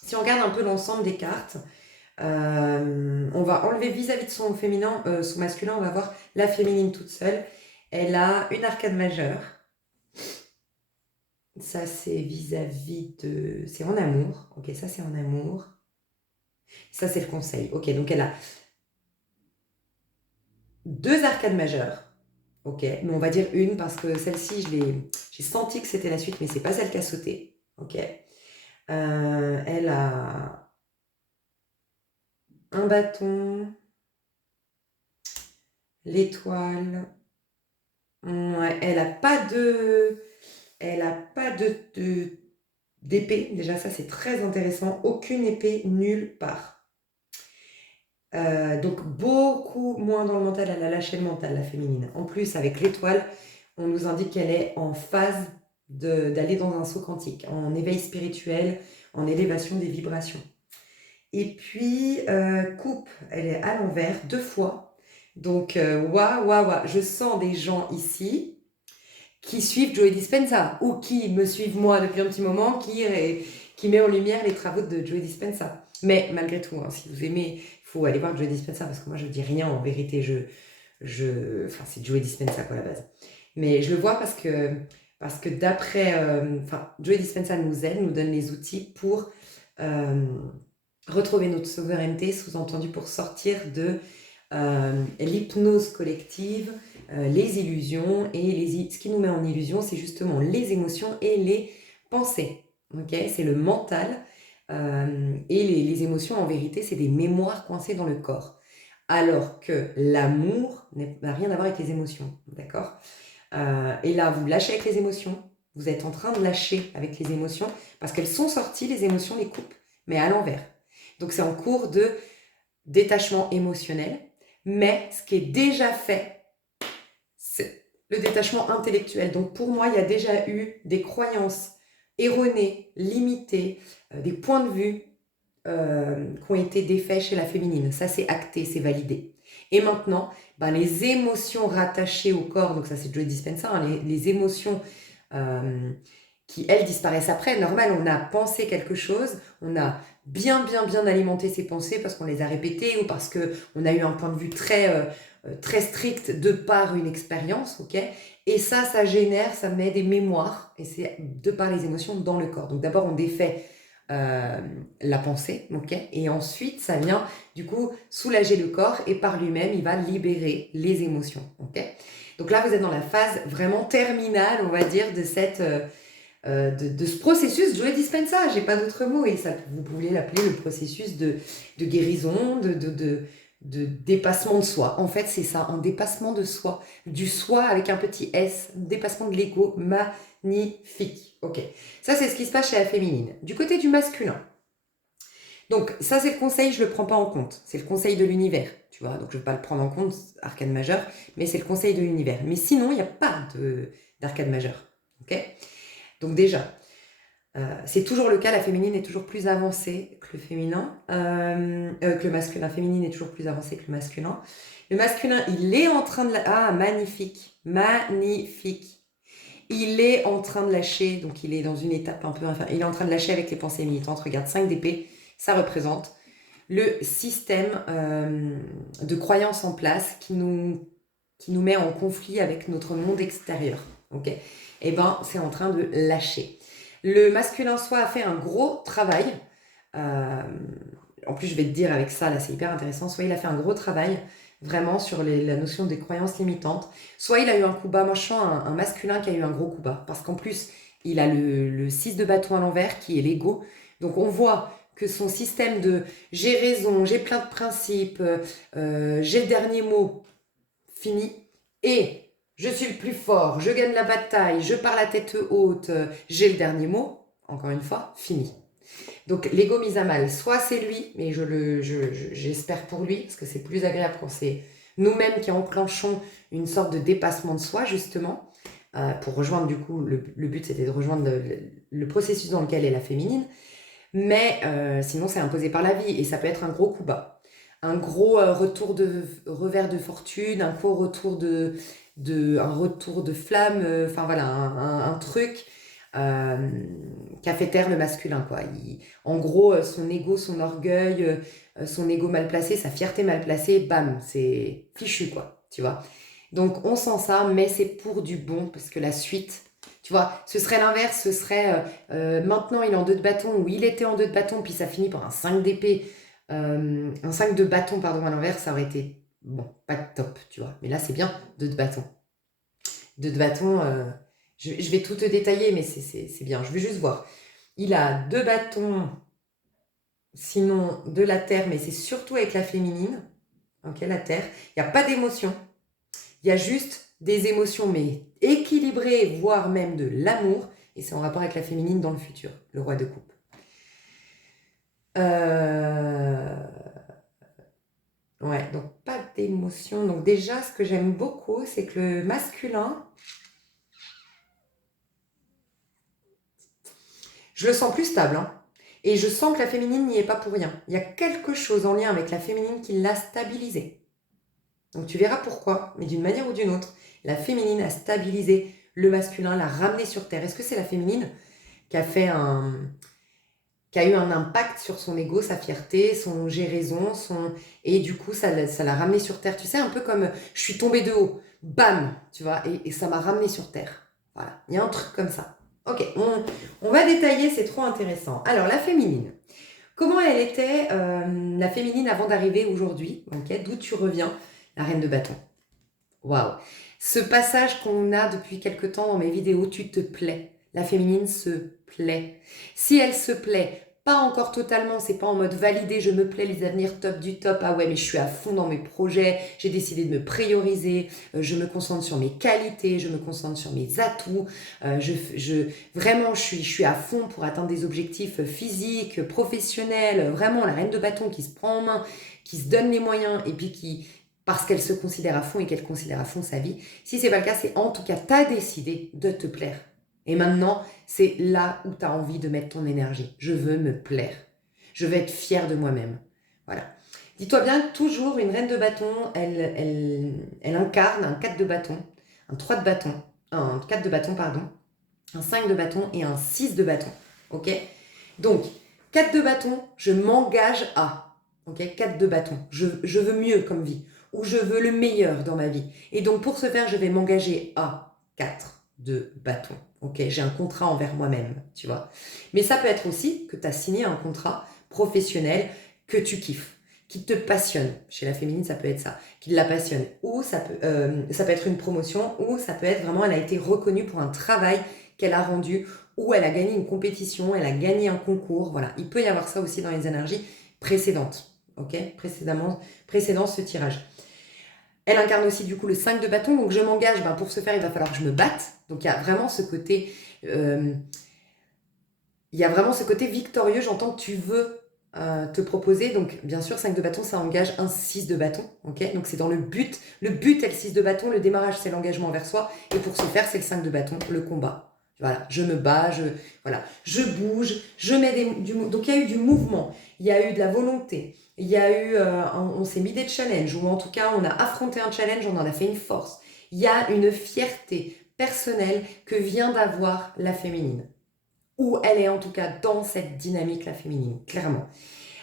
Si on regarde un peu l'ensemble des cartes, on va enlever vis-à-vis de son féminin, son masculin, on va voir la féminine toute seule. Elle a une arcane majeure. Ça, c'est vis-à-vis de... C'est en amour. Ok, ça, c'est en amour. Ça, c'est le conseil. Ok, donc elle a deux arcades majeures. Ok, mais on va dire une parce que celle-ci, j'ai senti que c'était la suite, mais c'est pas celle qui a sauté. Ok. Elle a un bâton, l'étoile. Ouais, elle a pas d'épée. Déjà, ça c'est très intéressant. Aucune épée nulle part. Donc beaucoup moins dans le mental. Elle a lâché le mental, la féminine. En plus, avec l'étoile, on nous indique qu'elle est en phase d'aller dans un saut quantique, en éveil spirituel, en élévation des vibrations. Et puis, coupe, elle est à l'envers 2 fois. Donc, waouh, je sens des gens ici qui suivent Joey Dispenza ou qui me suivent moi depuis un petit moment, qui met en lumière les travaux de Joey Dispenza. Mais malgré tout, hein, si vous aimez, il faut aller voir Joey Dispenza parce que moi je dis rien en vérité. Enfin, c'est Joey Dispenza quoi à la base. Mais je le vois parce que d'après, Joey Dispenza nous aide, nous donne les outils pour retrouver notre souveraineté, sous-entendu pour sortir de l'hypnose collective, les illusions. Et ce qui nous met en illusion, c'est justement les émotions et les pensées. Okay, c'est le mental. Et les émotions, en vérité, c'est des mémoires coincées dans le corps. Alors que l'amour n'a rien à voir avec les émotions. D'accord? Et là, vous lâchez avec les émotions. Vous êtes en train de lâcher avec les émotions parce qu'elles sont sorties, les émotions les coupent, mais à l'envers. Donc c'est en cours de détachement émotionnel. Mais ce qui est déjà fait, c'est le détachement intellectuel. Donc pour moi, il y a déjà eu des croyances erronées, limitées, des points de vue qui ont été défaits chez la féminine. Ça, c'est acté, c'est validé. Et maintenant, les émotions rattachées au corps, donc ça c'est Joe Dispenza, hein, les émotions qui, elles, disparaissent après. Normal, on a pensé quelque chose, on a bien alimenté ses pensées parce qu'on les a répétées ou parce qu'on a eu un point de vue très strict de par une expérience, ok? Et ça génère, ça met des mémoires, et c'est de par les émotions dans le corps. Donc d'abord, on défait la pensée, ok? Et ensuite, ça vient du coup soulager le corps et par lui-même, il va libérer les émotions, ok? Donc là, vous êtes dans la phase vraiment terminale, on va dire, de ce processus Joe Dispenza, j'ai pas d'autre mot, et ça, vous pouvez l'appeler le processus de guérison, de dépassement de soi. En fait, c'est ça, un dépassement de soi, du soi avec un petit S, dépassement de l'ego, magnifique. Ok, ça c'est ce qui se passe chez la féminine. Du côté du masculin, donc ça c'est le conseil, je le prends pas en compte, c'est le conseil de l'univers, tu vois, donc je vais pas le prendre en compte, arcane majeur, mais c'est le conseil de l'univers. Mais sinon, il n'y a pas d'arcane majeur, ok? Donc déjà, c'est toujours le cas, la féminine est toujours plus avancée que le féminin, que le masculin. La féminine est toujours plus avancée que le masculin. Le masculin, il est en train de... Ah, magnifique, magnifique. Il est en train de lâcher, donc il est dans une étape un peu... Enfin, il est en train de lâcher avec les pensées militantes. Regarde, 5 d'épée, ça représente le système de croyance en place qui nous met en conflit avec notre monde extérieur. Ok ? Eh ben, c'est en train de lâcher. Le masculin soi a fait un gros travail. En plus, je vais te dire avec ça, là, c'est hyper intéressant. Soit il a fait un gros travail vraiment sur la notion des croyances limitantes. Soit il a eu un coup bas. Moi, je sens un masculin qui a eu un gros coup bas. Parce qu'en plus, il a le 6 de bâton à l'envers qui est l'ego. Donc, on voit que son système de j'ai raison, j'ai plein de principes, j'ai le dernier mot, fini. Et je suis le plus fort, je gagne la bataille, je parle à tête haute, j'ai le dernier mot, encore une fois, fini. Donc l'ego mis à mal, soit c'est lui, mais j'espère pour lui, parce que c'est plus agréable quand c'est nous-mêmes qui enclenchons une sorte de dépassement de soi, justement, pour rejoindre du coup, le but c'était de rejoindre le processus dans lequel est la féminine, mais sinon c'est imposé par la vie, et ça peut être un gros coup bas. Un gros revers de fortune, un gros retour un retour de flamme, enfin voilà, un truc qui a fait taire le masculin, quoi. En gros, son ego, son orgueil, son ego mal placé, sa fierté mal placée, bam, c'est fichu, quoi, tu vois. Donc on sent ça, mais c'est pour du bon, parce que la suite, tu vois, ce serait l'inverse, ce serait maintenant il est en 2 de bâton, ou il était en 2 de bâton, puis ça finit par un 5 d'épée, un 5 de bâton, pardon, à l'envers, ça aurait été, bon, pas top, tu vois. Mais là, c'est bien, 2 de bâton. 2 de bâton, je vais tout te détailler, mais c'est bien. Je vais juste voir. Il a 2 bâtons, sinon de la terre, mais c'est surtout avec la féminine. Ok, la terre. Il n'y a pas d'émotion. Il y a juste des émotions, mais équilibrées, voire même de l'amour. Et c'est en rapport avec la féminine dans le futur, le roi de coupe. Ouais, donc pas d'émotion. Donc déjà, ce que j'aime beaucoup, c'est que le masculin, je le sens plus stable, hein. Et je sens que la féminine n'y est pas pour rien. Il y a quelque chose en lien avec la féminine qui l'a stabilisé. Donc tu verras pourquoi, mais d'une manière ou d'une autre, la féminine a stabilisé le masculin, l'a ramené sur terre. Est-ce que c'est la féminine qui a eu un impact sur son ego, sa fierté, son j'ai raison, et du coup ça l'a ramené sur terre. Tu sais, un peu comme je suis tombée de haut, bam, tu vois, et ça m'a ramené sur terre. Voilà, il y a un truc comme ça. Ok, on va détailler, c'est trop intéressant. Alors la féminine, comment elle était la féminine avant d'arriver aujourd'hui, ok, d'où tu reviens, la reine de bâton. Waouh, ce passage qu'on a depuis quelque temps dans mes vidéos, tu te plais. La féminine se plaît. Si elle se plaît, pas encore totalement, c'est pas en mode validé, je me plais, les avenirs top du top, ah ouais mais je suis à fond dans mes projets, j'ai décidé de me prioriser, je me concentre sur mes qualités, je me concentre sur mes atouts, vraiment je suis à fond pour atteindre des objectifs physiques, professionnels, vraiment la reine de bâton qui se prend en main, qui se donne les moyens et puis qui, parce qu'elle se considère à fond et qu'elle considère à fond sa vie. Si c'est pas le cas, c'est en tout cas t'as décidé de te plaire. Et maintenant, c'est là où tu as envie de mettre ton énergie. Je veux me plaire. Je veux être fière de moi-même. Voilà. Dis-toi bien, toujours une reine de bâton, elle incarne un 4 de bâton, un 3 de bâton, un 4 de bâton, pardon, un 5 de bâton et un 6 de bâton. Ok? Donc, 4 de bâton, je m'engage à. Ok? 4 de bâton. Je veux mieux comme vie. Ou je veux le meilleur dans ma vie. Et donc, pour ce faire, je vais m'engager à 4 de bâton. Ok, j'ai un contrat envers moi-même, tu vois. Mais ça peut être aussi que tu as signé un contrat professionnel que tu kiffes, qui te passionne. Chez la féminine, ça peut être ça, qui la passionne. Ou ça peut être une promotion, ou ça peut être vraiment, elle a été reconnue pour un travail qu'elle a rendu, ou elle a gagné une compétition, elle a gagné un concours. Voilà, il peut y avoir ça aussi dans les énergies précédentes. Ok, précédent ce tirage. Elle incarne aussi du coup le 5 de bâton, donc je m'engage, pour ce faire il va falloir que je me batte. Donc il y a vraiment ce côté, victorieux, j'entends que tu veux te proposer. Donc bien sûr 5 de bâton ça engage un 6 de bâton, ok. Donc c'est dans le but est le 6 de bâton, le démarrage c'est l'engagement envers soi, et pour ce faire c'est le 5 de bâton, le combat. Voilà, je me bats, je bouge, je mets donc il y a eu du mouvement, il y a eu de la volonté. Il y a eu, on s'est mis des challenges, ou en tout cas on a affronté un challenge, on en a fait une force. Il y a une fierté personnelle que vient d'avoir la féminine. Ou elle est en tout cas dans cette dynamique, la féminine, clairement.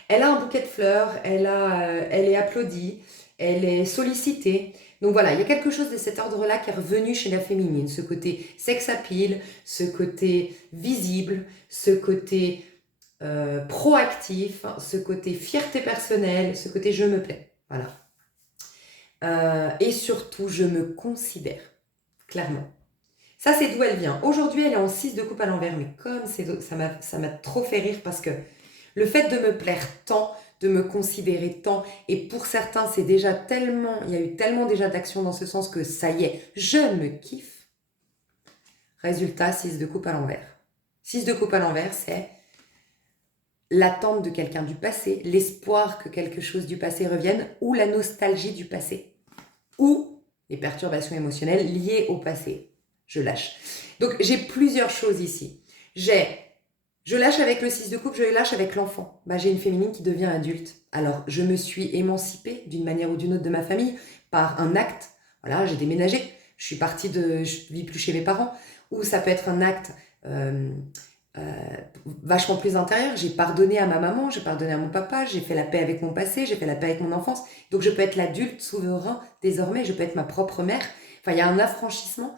Elle a un bouquet de fleurs, elle est applaudie, elle est sollicitée. Donc voilà, il y a quelque chose de cet ordre-là qui est revenu chez la féminine. Ce côté sex appeal, ce côté visible, ce côté proactif, ce côté fierté personnelle, ce côté je me plais. Voilà. Et surtout, je me considère, clairement. Ça, c'est d'où elle vient. Aujourd'hui, elle est en 6 de coupe à l'envers, mais comme ça m'a trop fait rire parce que le fait de me plaire tant, de me considérer tant, et pour certains, c'est déjà tellement, il y a eu tellement déjà d'actions dans ce sens que ça y est, je me kiffe. Résultat, 6 de coupe à l'envers. 6 de coupe à l'envers, c'est l'attente de quelqu'un du passé, l'espoir que quelque chose du passé revienne, ou la nostalgie du passé, ou les perturbations émotionnelles liées au passé. Je lâche. Donc j'ai plusieurs choses ici. Je lâche avec le 6 de coupe, je lâche avec l'enfant. J'ai une féminine qui devient adulte. Alors je me suis émancipée d'une manière ou d'une autre de ma famille par un acte. Voilà, j'ai déménagé, je vis plus chez mes parents. Ou ça peut être un acte vachement plus intérieur. J'ai pardonné à ma maman, j'ai pardonné à mon papa, j'ai fait la paix avec mon passé, j'ai fait la paix avec mon enfance. Donc je peux être l'adulte souverain désormais, je peux être ma propre mère. Enfin, il y a un affranchissement.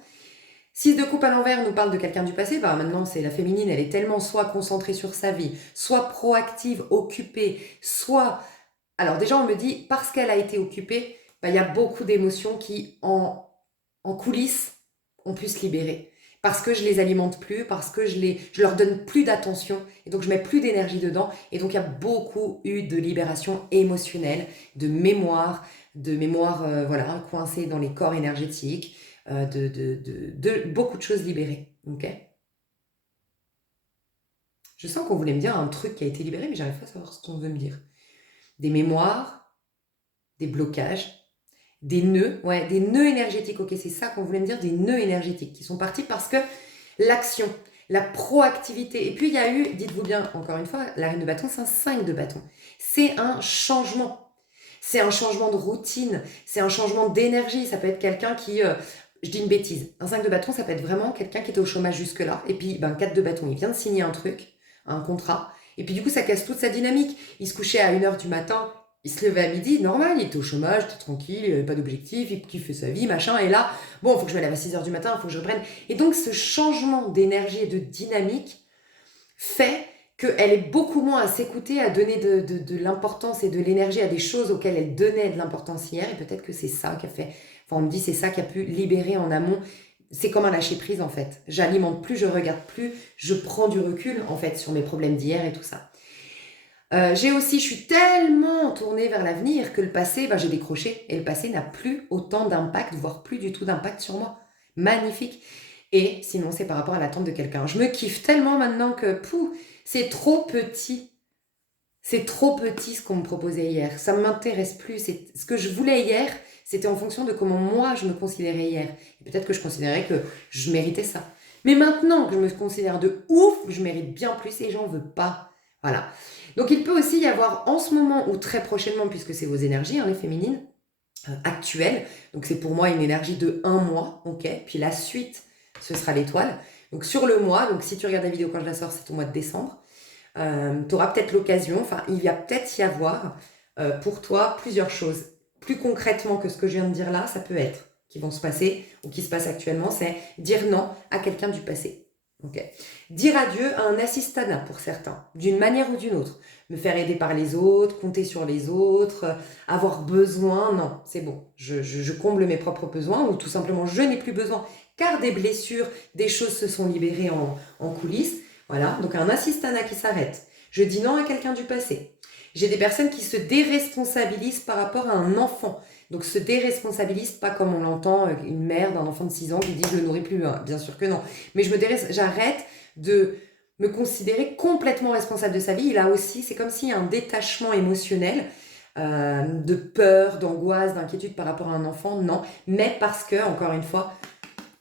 6 de coupe à l'envers nous parle de quelqu'un du passé. Maintenant, c'est la féminine, elle est tellement soit concentrée sur sa vie, soit proactive, occupée, soit... Alors déjà, on me dit, parce qu'elle a été occupée, il y a beaucoup d'émotions qui, en coulisses, ont pu se libérer. Parce que je les alimente plus, parce que je leur donne plus d'attention, et donc je mets plus d'énergie dedans, et donc il y a beaucoup eu de libération émotionnelle, de mémoire coincée dans les corps énergétiques, de beaucoup de choses libérées. Ok. Je sens qu'on voulait me dire un truc qui a été libéré, mais j'arrive pas à savoir ce qu'on veut me dire. Des mémoires, des blocages, des nœuds énergétiques, ok, c'est ça qu'on voulait me dire, des nœuds énergétiques qui sont partis parce que l'action, la proactivité, et puis il y a eu, dites-vous bien, encore une fois, la reine de bâton, c'est un 5 de bâton. C'est un changement. C'est un changement de routine, c'est un changement d'énergie. Ça peut être quelqu'un qui, je dis une bêtise, un 5 de bâton, ça peut être vraiment quelqu'un qui était au chômage jusque-là, et puis 4 de bâton, il vient de signer un truc, un contrat, et puis du coup ça casse toute sa dynamique. Il se couchait à 1h du matin, il se levait à midi, normal, il était au chômage, il était tranquille, il avait pas d'objectif, il kiffait sa vie, machin, et là, bon, il faut que je me lève à 6h du matin, il faut que je reprenne. Et donc ce changement d'énergie et de dynamique fait qu'elle est beaucoup moins à s'écouter, à donner de l'importance et de l'énergie à des choses auxquelles elle donnait de l'importance hier, et peut-être que c'est ça qui a fait, on me dit c'est ça qui a pu libérer en amont. C'est comme un lâcher prise en fait. J'alimente plus, je regarde plus, je prends du recul en fait sur mes problèmes d'hier et tout ça. Je suis tellement tournée vers l'avenir que le passé, j'ai décroché. Et le passé n'a plus autant d'impact, voire plus du tout d'impact sur moi. Magnifique. Et sinon, c'est par rapport à l'attente de quelqu'un. Je me kiffe tellement maintenant que, c'est trop petit. C'est trop petit ce qu'on me proposait hier. Ça ne m'intéresse plus. Ce que je voulais hier, c'était en fonction de comment moi je me considérais hier. Et peut-être que je considérais que je méritais ça. Mais maintenant que je me considère de ouf, je mérite bien plus et j'en veux pas. Voilà. Donc il peut aussi y avoir en ce moment ou très prochainement, puisque c'est vos énergies, les féminines, actuelles. Donc c'est pour moi une énergie de 1 mois, ok. Puis la suite, ce sera l'étoile. Donc sur le mois, donc si tu regardes la vidéo quand je la sors, c'est au mois de décembre. Tu auras peut-être l'occasion, il va peut-être y avoir pour toi plusieurs choses. Plus concrètement que ce que je viens de dire là, ça peut être qui vont se passer ou qui se passe actuellement, c'est dire non à quelqu'un du passé. Okay. Dire adieu à un assistanat pour certains, d'une manière ou d'une autre. Me faire aider par les autres, compter sur les autres, avoir besoin, non, c'est bon. Je comble mes propres besoins ou tout simplement je n'ai plus besoin car des blessures, des choses se sont libérées en coulisses. Voilà, donc un assistanat qui s'arrête. Je dis non à quelqu'un du passé. J'ai des personnes qui se déresponsabilisent par rapport à un enfant. Donc se déresponsabilisent, pas comme on l'entend, une mère d'un enfant de 6 ans qui dit je le nourris plus. Bien sûr que non. Mais j'arrête de me considérer complètement responsable de sa vie. Il a aussi, c'est comme s'il y a un détachement émotionnel, de peur, d'angoisse, d'inquiétude par rapport à un enfant. Non, mais parce que, encore une fois,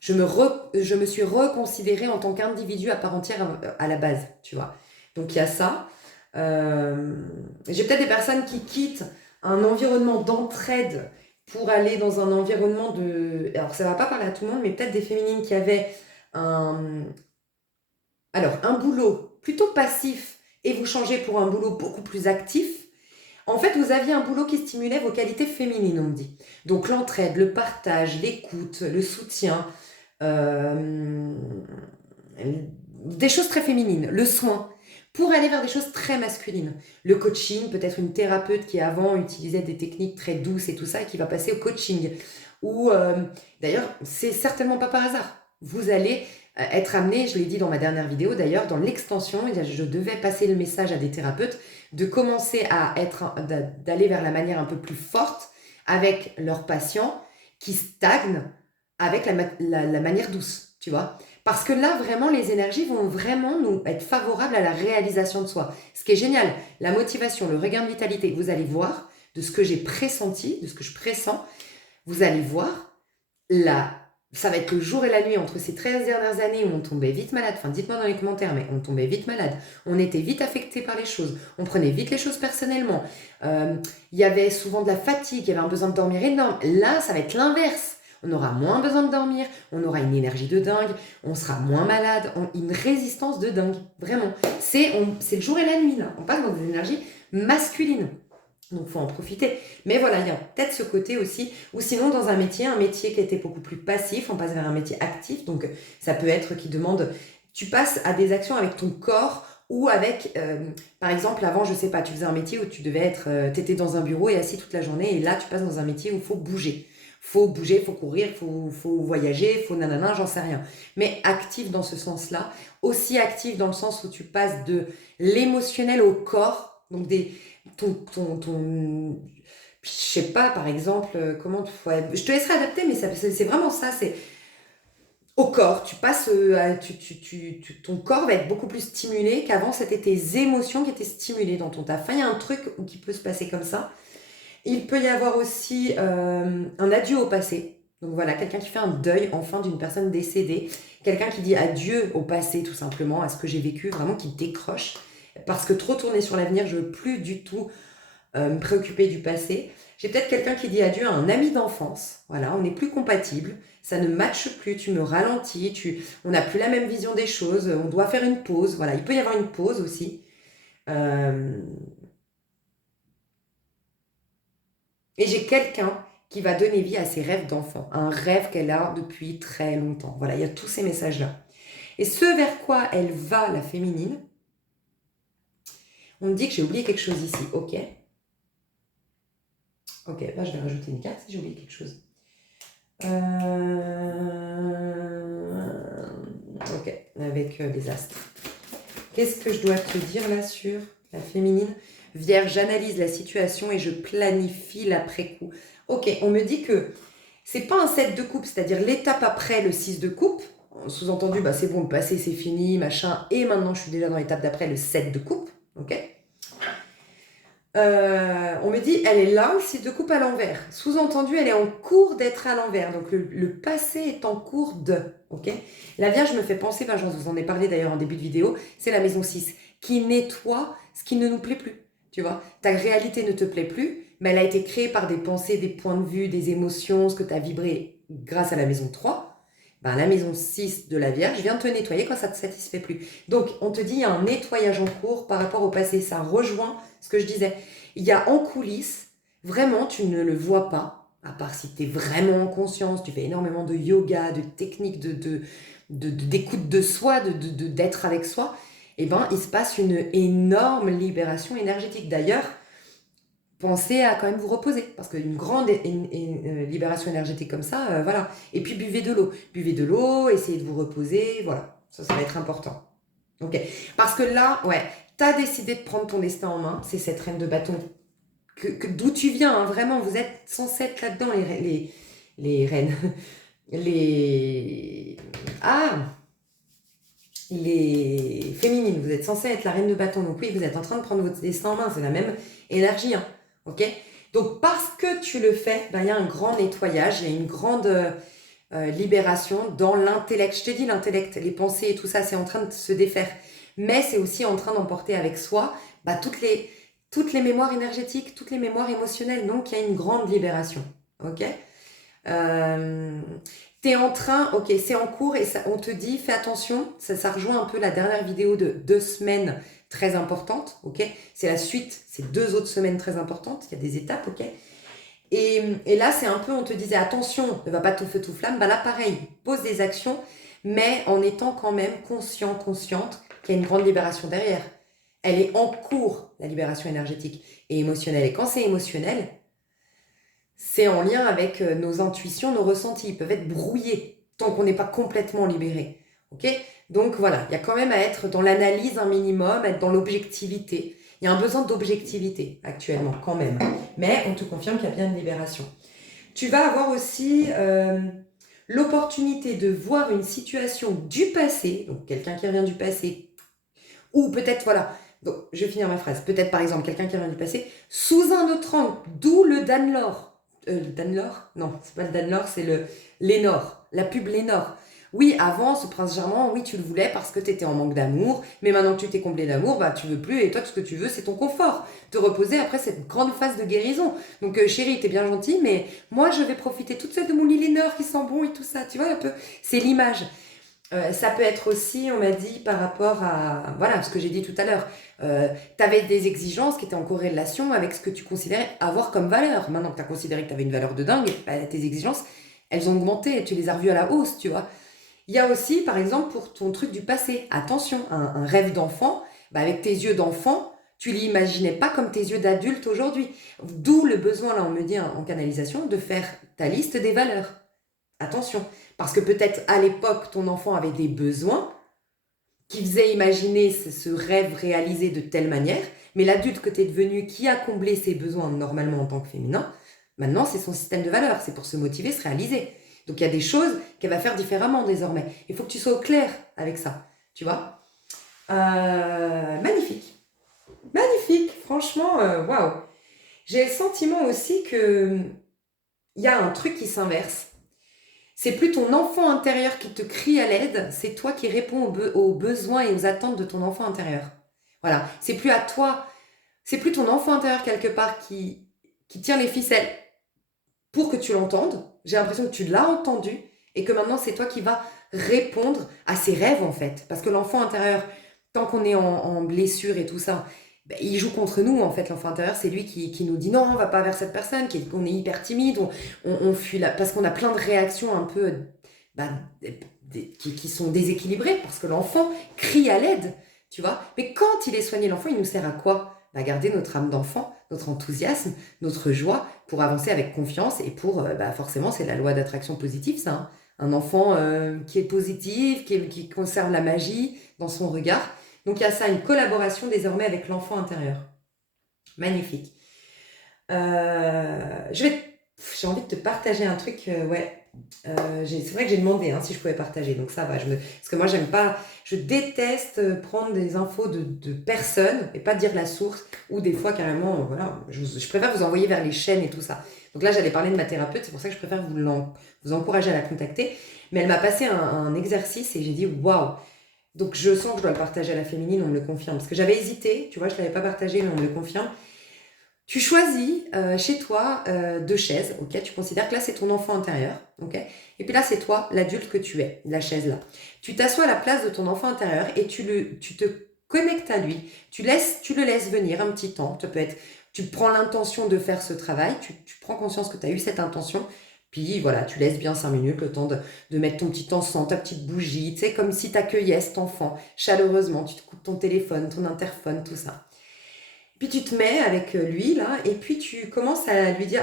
je me suis reconsidérée en tant qu'individu à part entière à la base, tu vois. Donc il y a ça. J'ai peut-être des personnes qui quittent un environnement d'entraide pour aller dans un environnement de... Alors ça va pas parler à tout le monde, mais peut-être des féminines qui avaient un boulot plutôt passif et vous changez pour un boulot beaucoup plus actif. En fait, vous aviez un boulot qui stimulait vos qualités féminines, on me dit. Donc l'entraide, le partage, l'écoute, le soutien, des choses très féminines, le soin, pour aller vers des choses très masculines. Le coaching, peut-être une thérapeute qui avant utilisait des techniques très douces et tout ça, et qui va passer au coaching. Ou d'ailleurs, c'est certainement pas par hasard. Vous allez être amené, je l'ai dit dans ma dernière vidéo d'ailleurs, dans l'extension, je devais passer le message à des thérapeutes de commencer d'aller vers la manière un peu plus forte avec leurs patients qui stagnent avec la manière douce, tu vois. Parce que là, vraiment, les énergies vont vraiment nous être favorables à la réalisation de soi. Ce qui est génial, la motivation, le regain de vitalité, vous allez voir de ce que j'ai pressenti, de ce que je pressens, vous allez voir, là, ça va être le jour et la nuit entre ces 13 dernières années où on tombait vite malade. Enfin, dites-moi dans les commentaires, mais on tombait vite malade. On était vite affecté par les choses. On prenait vite les choses personnellement. Il y avait souvent de la fatigue, il y avait un besoin de dormir énorme. Là, ça va être l'inverse. On aura moins besoin de dormir, on aura une énergie de dingue, on sera moins malade, une résistance de dingue. Vraiment. C'est le jour et la nuit, là. On passe dans des énergies masculines. Donc, il faut en profiter. Mais voilà, il y a peut-être ce côté aussi, ou sinon dans un métier qui était beaucoup plus passif, on passe vers un métier actif. Donc, ça peut être qui demande, tu passes à des actions avec ton corps ou avec, par exemple, avant, je sais pas, tu faisais un métier où tu devais être, t'étais dans un bureau et assis toute la journée. Et là, tu passes dans un métier où il faut bouger. Faut bouger, faut courir, faut voyager, faut nanana, j'en sais rien. Mais actif dans ce sens-là. Aussi actif dans le sens où tu passes de l'émotionnel au corps. Donc, je sais pas, par exemple, comment je te laisserai adapter, mais c'est vraiment ça, c'est au corps, tu passes, ton corps va être beaucoup plus stimulé qu'avant, c'était tes émotions qui étaient stimulées dans ton taf. Enfin, il y a un truc qui peut se passer comme ça. Il peut y avoir aussi un adieu au passé. Donc voilà, quelqu'un qui fait un deuil enfin d'une personne décédée, quelqu'un qui dit adieu au passé tout simplement, à ce que j'ai vécu, vraiment qui décroche, parce que trop tourner sur l'avenir, je veux plus du tout me préoccuper du passé. J'ai peut-être quelqu'un qui dit adieu à un ami d'enfance. Voilà, on n'est plus compatible, ça ne matche plus, tu me ralentis, on n'a plus la même vision des choses, on doit faire une pause. Voilà, il peut y avoir une pause aussi. Et j'ai quelqu'un qui va donner vie à ses rêves d'enfant, un rêve qu'elle a depuis très longtemps. Voilà, il y a tous ces messages-là. Et ce vers quoi elle va, la féminine, on me dit que j'ai oublié quelque chose ici. Ok. Ok, bah je vais rajouter une carte si j'ai oublié quelque chose. Ok, avec des astres. Qu'est-ce que je dois te dire là sur La féminine. Vierge, j'analyse la situation et je planifie l'après-coup. Ok, on me dit que c'est pas un 7 de coupe, c'est-à-dire l'étape après le 6 de coupe. Sous-entendu, bah c'est bon, le passé c'est fini, machin, et maintenant je suis déjà dans l'étape d'après, le 7 de coupe. Ok. On me dit, elle est là, le 6 de coupe à l'envers. Sous-entendu, elle est en cours d'être à l'envers. Donc le passé est en cours de. Ok. La Vierge me fait penser, ben, je vous en ai parlé d'ailleurs en début de vidéo, c'est la maison 6 qui nettoie ce qui ne nous plaît plus. Tu vois, ta réalité ne te plaît plus, mais elle a été créée par des pensées, des points de vue, des émotions, ce que tu as vibré grâce à la maison 3. Ben, la maison 6 de la Vierge vient te nettoyer quand ça ne te satisfait plus. Donc, on te dit, il y a un nettoyage en cours par rapport au passé. Ça rejoint ce que je disais. Il y a en coulisses, vraiment, tu ne le vois pas, à part si tu es vraiment en conscience, tu fais énormément de yoga, de techniques d'écoute de soi, d'être avec soi, et ben, il se passe une énorme libération énergétique. D'ailleurs, pensez à quand même vous reposer, parce qu'une grande libération énergétique comme ça, voilà. Et puis buvez de l'eau, essayez de vous reposer, voilà, ça va être important. Ok, parce que là, ouais, t'as décidé de prendre ton destin en main, c'est cette reine de bâton, d'où tu viens, hein, vraiment, vous êtes censés être là-dedans, les reines, les... Ah, les féminines, vous êtes censées être la reine de bâton, donc oui, vous êtes en train de prendre votre destin en main, c'est la même énergie, hein. Ok. Donc parce que tu le fais, ben, il y a un grand nettoyage, il y a une grande libération dans l'intellect. Je t'ai dit l'intellect, les pensées et tout ça, c'est en train de se défaire. Mais c'est aussi en train d'emporter avec soi bah, toutes les mémoires énergétiques, toutes les mémoires émotionnelles. Donc il y a une grande libération. Ok. T'es en train, ok, c'est en cours et ça, on te dit, fais attention, ça rejoint un peu la dernière vidéo de 2 semaines très importantes, ok. C'est la suite, c'est 2 autres semaines très importantes, il y a des étapes, ok. Et là, c'est un peu, on te disait, attention, ne va pas tout feu, tout flamme. Bah là, pareil, pose des actions, mais en étant quand même conscient, consciente qu'il y a une grande libération derrière. Elle est en cours, la libération énergétique et émotionnelle. Et quand c'est émotionnel, c'est en lien avec nos intuitions, nos ressentis. Ils peuvent être brouillés tant qu'on n'est pas complètement libéré. Ok. Donc voilà, il y a quand même à être dans l'analyse un minimum, être dans l'objectivité. Il y a un besoin d'objectivité actuellement, quand même. Mais on te confirme qu'il y a bien une libération. Tu vas avoir aussi l'opportunité de voir une situation du passé, donc quelqu'un qui revient du passé, ou peut-être, voilà, donc je vais finir ma phrase, peut-être par exemple quelqu'un qui revient du passé, sous un autre angle, d'où le Danlor. Le Danlor? Non, c'est pas le Danlor, c'est le Lénore, la pub Lénore. Oui, avant, ce prince charmant, oui, tu le voulais parce que tu étais en manque d'amour, mais maintenant que tu t'es comblé d'amour, bah tu veux plus, et toi, tout ce que tu veux, c'est ton confort. Te reposer après cette grande phase de guérison. Donc, chérie, t'es bien gentil, mais moi, je vais profiter toute seule de mon lit Lénore qui sent bon et tout ça, tu vois, un peu, c'est l'image. Ça peut être aussi, on m'a dit, par rapport à, voilà, ce que j'ai dit tout à l'heure, tu avais des exigences qui étaient en corrélation avec ce que tu considérais avoir comme valeur. Maintenant que tu as considéré que tu avais une valeur de dingue, bah, tes exigences, elles ont augmenté, tu les as revues à la hausse, tu vois. Il y a aussi, par exemple, pour ton truc du passé, attention, un rêve d'enfant, bah, avec tes yeux d'enfant, tu l'imaginais pas comme tes yeux d'adulte aujourd'hui. D'où le besoin, là, on me dit en canalisation, de faire ta liste des valeurs. Attention, parce que peut-être à l'époque, ton enfant avait des besoins qui faisaient imaginer ce rêve réalisé de telle manière, mais l'adulte que tu es devenu qui a comblé ses besoins normalement en tant que féminin, maintenant c'est son système de valeurs, c'est pour se motiver, se réaliser. Donc il y a des choses qu'elle va faire différemment désormais. Il faut que tu sois au clair avec ça, tu vois. Magnifique. Magnifique, franchement, waouh. J'ai le sentiment aussi que il y a un truc qui s'inverse. C'est plus ton enfant intérieur qui te crie à l'aide, c'est toi qui réponds aux besoins et aux attentes de ton enfant intérieur. Voilà, c'est plus à toi, c'est plus ton enfant intérieur quelque part qui tient les ficelles pour que tu l'entendes. J'ai l'impression que tu l'as entendu et que maintenant c'est toi qui vas répondre à ses rêves en fait. Parce que l'enfant intérieur, tant qu'on est en blessure et tout ça, ben, il joue contre nous en fait. L'enfant intérieur, c'est lui qui nous dit non, on va pas vers cette personne, qu'on est hyper timide, on fuit là, parce qu'on a plein de réactions un peu ben, qui sont déséquilibrées parce que l'enfant crie à l'aide, tu vois. Mais quand il est soigné, l'enfant, il nous sert à quoi? Bah, garder notre âme d'enfant, notre enthousiasme, notre joie pour avancer avec confiance et pour, bah, forcément, c'est la loi d'attraction positive, ça. Un enfant qui est positif, qui conserve la magie dans son regard. Donc il y a ça, une collaboration désormais avec l'enfant intérieur. Magnifique. J'ai envie de te partager un truc, ouais. C'est vrai que j'ai demandé si je pouvais partager, donc ça va. Parce que moi, j'aime pas, je déteste prendre des infos de personnes et pas dire la source, ou des fois carrément, voilà, je préfère vous envoyer vers les chaînes et tout ça. Donc là, j'allais parler de ma thérapeute, c'est pour ça que je préfère vous encourager à la contacter. Mais elle m'a passé un exercice et j'ai dit waouh! Donc je sens que je dois le partager à la féminine, on me le confirme. Parce que j'avais hésité, tu vois, je ne l'avais pas partagé, mais on me le confirme. Tu choisis chez toi 2 chaises, ok? Tu considères que là, c'est ton enfant intérieur, ok? Et puis là, c'est toi, l'adulte que tu es, la chaise là. Tu t'assois à la place de ton enfant intérieur et tu te connectes à lui. Tu le laisses venir un petit temps. Tu prends l'intention de faire ce travail, tu prends conscience que tu as eu cette intention, puis voilà, tu laisses bien 5 minutes, le temps de mettre ton petit encens, ta petite bougie, tu sais, comme si tu accueillais cet enfant chaleureusement. Tu te coupes ton téléphone, ton interphone, tout ça. Puis tu te mets avec lui, là, et puis tu commences à lui dire,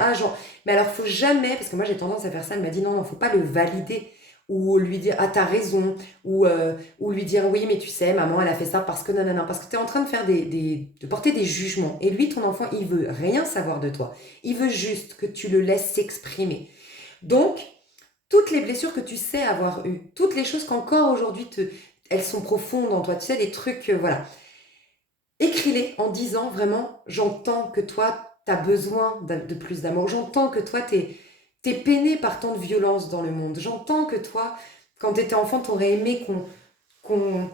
mais alors faut jamais, parce que moi j'ai tendance à faire ça, elle m'a dit non, faut pas le valider, ou lui dire, t'as raison, ou lui dire, oui, mais tu sais, maman, elle a fait ça parce que non, parce que t'es en train de faire de porter des jugements. Et lui, ton enfant, il veut rien savoir de toi. Il veut juste que tu le laisses s'exprimer. Donc, toutes les blessures que tu sais avoir eues, toutes les choses qu'encore aujourd'hui, elles sont profondes en toi, tu sais, les trucs, voilà. Écris-les en disant vraiment, j'entends que toi, tu as besoin de plus d'amour. J'entends que toi, t'es peiné par tant de violence dans le monde. J'entends que toi, quand tu étais enfant, tu aurais aimé qu'on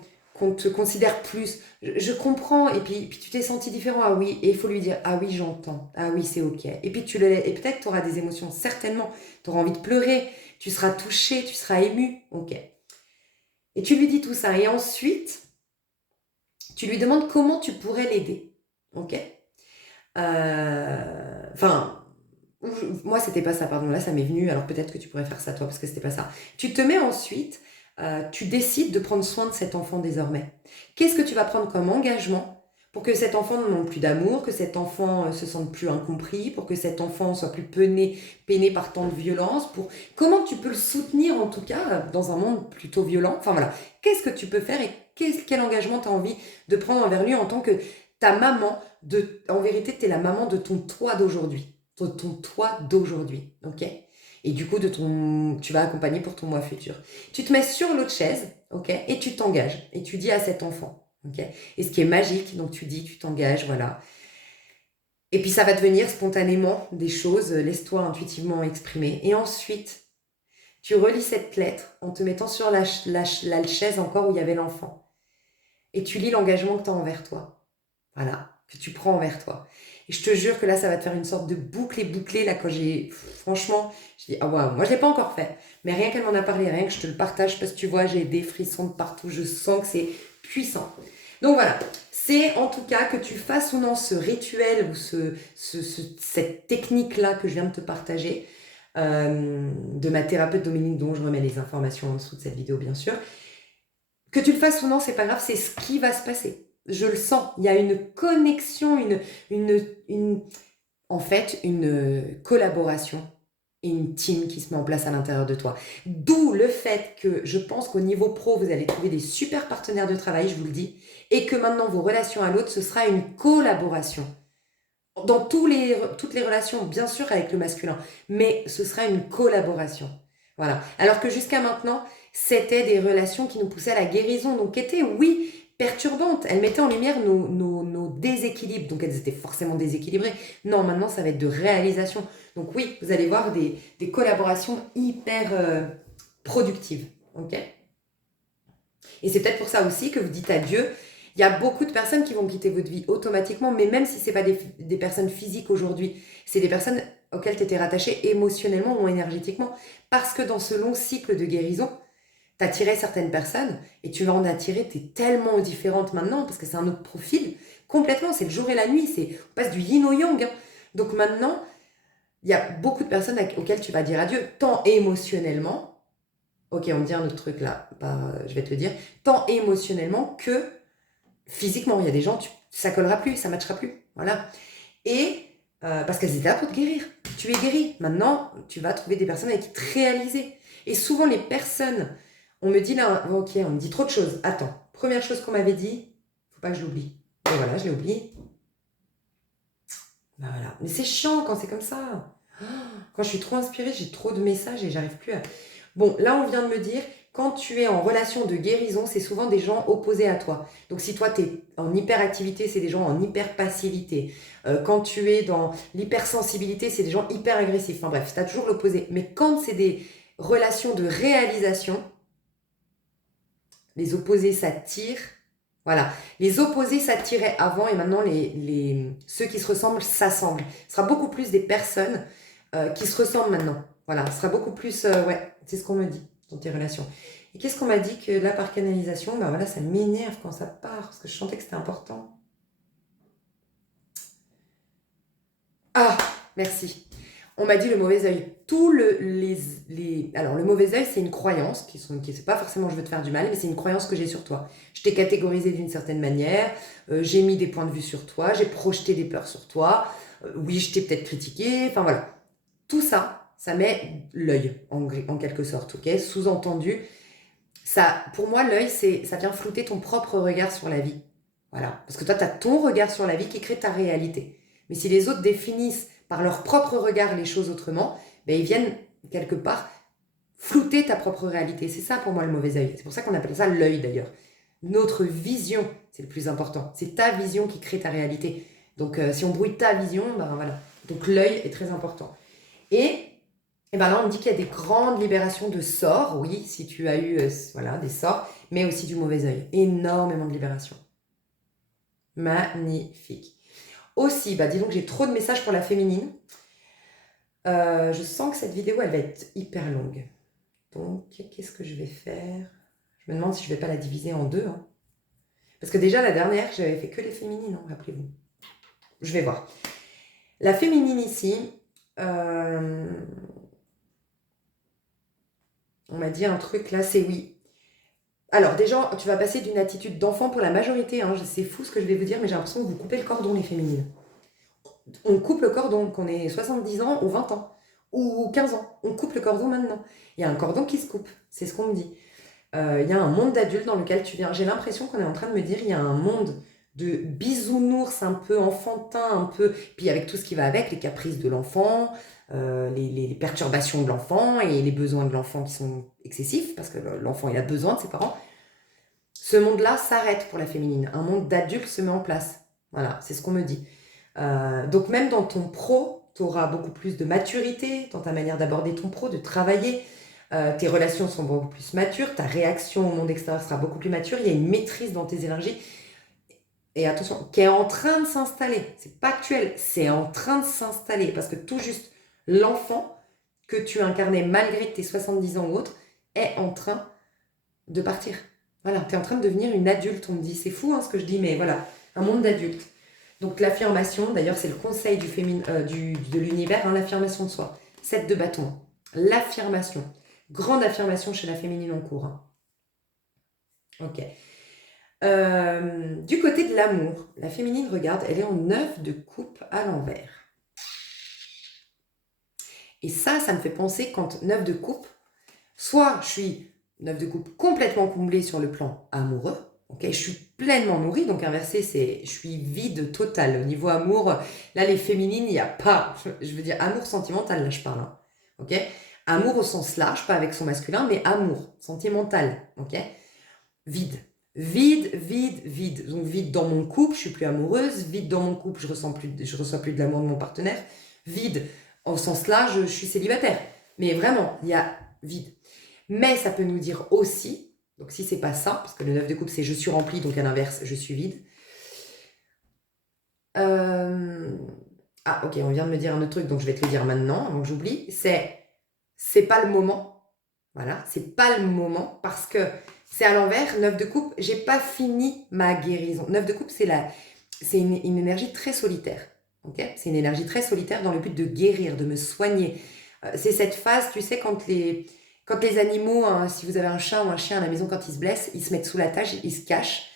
te considère plus. Je comprends. Et puis tu t'es senti différent. Ah oui. Et il faut lui dire, ah oui, j'entends. Ah oui, c'est OK. Et puis et peut-être tu auras des émotions, certainement. Tu auras envie de pleurer. Tu seras touché. Tu seras ému. OK. Et tu lui dis tout ça. Et ensuite, tu lui demandes comment tu pourrais l'aider. OK? Enfin, moi, c'était pas ça, pardon. Là, ça m'est venu. Alors peut-être que tu pourrais faire ça toi, parce que c'était pas ça. Tu te mets ensuite, tu décides de prendre soin de cet enfant désormais. Qu'est-ce que tu vas prendre comme engagement pour que cet enfant ne manque plus d'amour, que cet enfant se sente plus incompris, pour que cet enfant soit plus peiné par tant de violence, comment tu peux le soutenir en tout cas dans un monde plutôt violent. Enfin voilà, qu'est-ce que tu peux faire et quel engagement tu as envie de prendre envers lui en tant que ta maman, en vérité, tu es la maman de ton toi d'aujourd'hui. De ton toi d'aujourd'hui, ok? Et du coup, tu vas accompagner pour ton moi futur. Tu te mets sur l'autre chaise, ok? Et tu t'engages. Et tu dis à cet enfant, ok? Et ce qui est magique, donc tu t'engages, voilà. Et puis ça va devenir spontanément des choses, laisse-toi intuitivement exprimer. Et ensuite, tu relis cette lettre en te mettant sur la chaise encore où il y avait l'enfant. Et tu lis l'engagement que tu as envers toi. Voilà, que tu prends envers toi. Et je te jure que là, ça va te faire une sorte de boucle et bouclée. Là, franchement, je dis, ah waouh, moi je ne l'ai pas encore fait. Mais rien qu'elle m'en a parlé, rien que je te le partage, parce que tu vois, j'ai des frissons de partout. Je sens que c'est puissant. Donc voilà, c'est en tout cas que tu fasses ou non ce rituel ou cette technique-là que je viens de te partager, de ma thérapeute Dominique, dont je remets les informations en dessous de cette vidéo, bien sûr. Que tu le fasses ou non, c'est pas grave, c'est ce qui va se passer. Je le sens. Il y a une connexion, en fait, une collaboration et une team qui se met en place à l'intérieur de toi. D'où le fait que je pense qu'au niveau pro, vous allez trouver des super partenaires de travail, je vous le dis, et que maintenant, vos relations à l'autre, ce sera une collaboration. Dans toutes les relations, bien sûr, avec le masculin, mais ce sera une collaboration. Voilà. Alors que jusqu'à maintenant, c'était des relations qui nous poussaient à la guérison, donc qui étaient, oui, perturbantes. Elles mettaient en lumière nos déséquilibres, donc elles étaient forcément déséquilibrées. Non, maintenant, ça va être de réalisation. Donc oui, vous allez voir des collaborations hyper productives. Ok ? Et c'est peut-être pour ça aussi que vous dites adieu. Il y a beaucoup de personnes qui vont quitter votre vie automatiquement, mais même si ce n'est pas des personnes physiques aujourd'hui, c'est des personnes auxquelles tu étais rattaché émotionnellement ou énergétiquement. Parce que dans ce long cycle de guérison, tu attirais certaines personnes et tu vas en attirer, tu es tellement différente maintenant parce que c'est un autre profil. Complètement, c'est le jour et la nuit, on passe du yin au yang. Hein. Donc maintenant, il y a beaucoup de personnes auxquelles tu vas dire adieu, tant émotionnellement. Ok, on me dit un autre truc là, je vais te le dire. Tant émotionnellement que physiquement. Il y a des gens, ça collera plus, ça matchera plus. Voilà. Et parce qu'elles étaient là pour te guérir. Tu es guéri. Maintenant, tu vas trouver des personnes avec qui te réaliser. Et souvent, les personnes, on me dit là, ok, on me dit trop de choses. Attends, première chose qu'on m'avait dit, pas que je l'oublie. Et voilà, je l'ai oublié. Ben voilà. Mais c'est chiant quand c'est comme ça. Quand je suis trop inspirée, j'ai trop de messages et j'arrive plus à... Bon, là, on vient de me dire, quand tu es en relation de guérison, c'est souvent des gens opposés à toi. Donc, si toi, tu es en hyperactivité, c'est des gens en hyperpassivité. Quand tu es dans l'hypersensibilité, c'est des gens hyper agressifs. Enfin bref, tu as toujours l'opposé. Mais quand c'est des relations de réalisation, les opposés s'attirent. Voilà. Les opposés s'attiraient avant et maintenant, ceux qui se ressemblent s'assemblent. Ce sera beaucoup plus des personnes qui se ressemblent maintenant. Voilà. Ce sera beaucoup plus... ouais, c'est ce qu'on me dit dans tes relations. Et qu'est-ce qu'on m'a dit que là, par canalisation, ben voilà, ça m'énerve quand ça part, parce que je sentais que c'était important. Ah, merci. On m'a dit le mauvais œil. Alors, le mauvais œil, c'est une croyance, c'est pas forcément je veux te faire du mal, mais c'est une croyance que j'ai sur toi. Je t'ai catégorisé d'une certaine manière, j'ai mis des points de vue sur toi, j'ai projeté des peurs sur toi, oui, je t'ai peut-être critiqué, enfin voilà. Tout ça, ça met l'œil, en quelque sorte, ok? Sous-entendu, ça, pour moi, l'œil, ça vient flouter ton propre regard sur la vie. Voilà. Parce que toi, tu as ton regard sur la vie qui crée ta réalité. Mais si les autres définissent par leur propre regard les choses autrement, ben, ils viennent quelque part flouter ta propre réalité. C'est ça pour moi le mauvais œil. C'est pour ça qu'on appelle ça l'œil d'ailleurs. Notre vision, c'est le plus important. C'est ta vision qui crée ta réalité. Donc si on brouille ta vision, ben voilà. Donc l'œil est très important. Et ben là, on me dit qu'il y a des grandes libérations de sorts. Oui, si tu as eu voilà, des sorts, mais aussi du mauvais œil. Énormément de libération. Magnifique. Aussi, bah dis donc, j'ai trop de messages pour la féminine. Je sens que cette vidéo, elle va être hyper longue. Donc, qu'est-ce que je vais faire? Je me demande si je ne vais pas la diviser en deux. Hein. Parce que déjà, la dernière, j'avais fait que les féminines, hein, rappelez-vous. Je vais voir. La féminine ici, on m'a dit un truc là, c'est oui. Alors déjà, tu vas passer d'une attitude d'enfant pour la majorité. Hein, c'est fou ce que je vais vous dire, mais j'ai l'impression que vous coupez le cordon, les féminines. On coupe le cordon, qu'on ait 70 ans ou 20 ans, ou 15 ans. On coupe le cordon maintenant. Il y a un cordon qui se coupe, c'est ce qu'on me dit. Il y a un monde d'adultes dans lequel tu viens. J'ai l'impression qu'on est en train de me dire, il y a un monde de bisounours un peu enfantin, un peu... Puis avec tout ce qui va avec, les caprices de l'enfant, les perturbations de l'enfant et les besoins de l'enfant qui sont excessifs, parce que l'enfant, il a besoin de ses parents. Ce monde-là s'arrête pour la féminine. Un monde d'adultes se met en place. Voilà, c'est ce qu'on me dit. Donc même dans ton pro, tu auras beaucoup plus de maturité dans ta manière d'aborder ton pro, de travailler. Tes relations sont beaucoup plus matures, ta réaction au monde extérieur sera beaucoup plus mature, il y a une maîtrise dans tes énergies. Et attention, qui est en train de s'installer. C'est pas actuel, c'est en train de s'installer. Parce que tout juste, l'enfant que tu incarnais malgré tes 70 ans ou autres est en train de partir. Voilà, tu es en train de devenir une adulte, on me dit. C'est fou hein, ce que je dis, mais voilà, un monde d'adultes. Donc l'affirmation, d'ailleurs, c'est le conseil de l'univers, hein, l'affirmation de soi. 7 de bâton. L'affirmation. Grande affirmation chez la féminine en cours. Hein. Ok. Du côté de l'amour, la féminine, regarde, elle est en 9 de coupe à l'envers. Et ça me fait penser quand 9 de coupe, soit je suis 9 de coupe complètement comblée sur le plan amoureux, ok, je suis pleinement nourrie, donc inversé, c'est je suis vide total. Au niveau amour, là les féminines, il n'y a pas, je veux dire amour sentimental, là je parle, hein, ok. Amour au sens large, pas avec son masculin, mais amour sentimental, ok. Vide. Vide. Donc vide dans mon couple, je suis plus amoureuse. Vide dans mon couple, je reçois plus de l'amour de mon partenaire. Vide au sens large, je suis célibataire. Mais vraiment, il y a vide. Mais ça peut nous dire aussi, donc si c'est pas ça, parce que le 9 de coupe c'est je suis rempli, donc à l'inverse, je suis vide. Ah ok, on vient de me dire un autre truc, donc je vais te le dire maintenant, avant que j'oublie. C'est pas le moment. Voilà, c'est pas le moment parce que c'est à l'envers, 9 de coupe, j'ai pas fini ma guérison. 9 de coupe, c'est une énergie très solitaire. Okay, c'est une énergie très solitaire dans le but de guérir, de me soigner. C'est cette phase, tu sais, quand les animaux, hein, si vous avez un chat ou un chien à la maison, quand ils se blessent, ils se mettent sous la tâche, ils se cachent.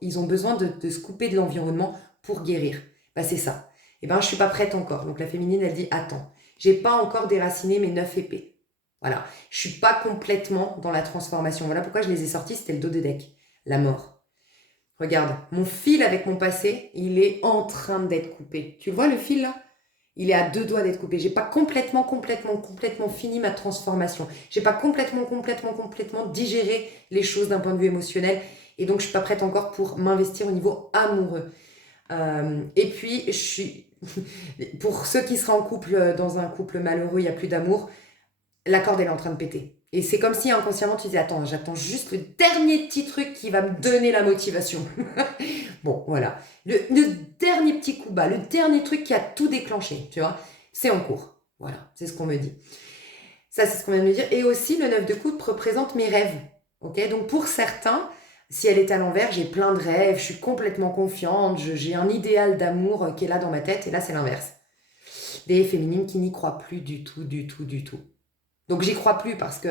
Ils ont besoin de se couper de l'environnement pour guérir. Bah, c'est ça. Et ben, je suis pas prête encore. Donc la féminine, elle dit, attends, j'ai pas encore déraciné mes 9 épées. Voilà, je suis pas complètement dans la transformation. Voilà pourquoi je les ai sortis, c'était le dos de deck, la mort. Regarde, mon fil avec mon passé, il est en train d'être coupé. Tu le vois le fil là? Il est à deux doigts d'être coupé. J'ai pas complètement fini ma transformation. J'ai pas complètement digéré les choses d'un point de vue émotionnel. Et donc, je suis pas prête encore pour m'investir au niveau amoureux. Et puis, je suis... pour ceux qui seraient en couple, dans un couple malheureux, il n'y a plus d'amour, la corde, elle est en train de péter. Et c'est comme si inconsciemment, tu disais, attends, j'attends juste le dernier petit truc qui va me donner la motivation. Bon, voilà. Le dernier petit coup bas, le dernier truc qui a tout déclenché, tu vois, c'est en cours. Voilà, c'est ce qu'on me dit. Ça, c'est ce qu'on vient de me dire. Et aussi, le 9 de coupe représente mes rêves. Ok, donc pour certains, si elle est à l'envers, j'ai plein de rêves, je suis complètement confiante, j'ai un idéal d'amour qui est là dans ma tête, et là, c'est l'inverse. Des féminines qui n'y croient plus du tout, du tout, du tout. Donc j'y crois plus parce que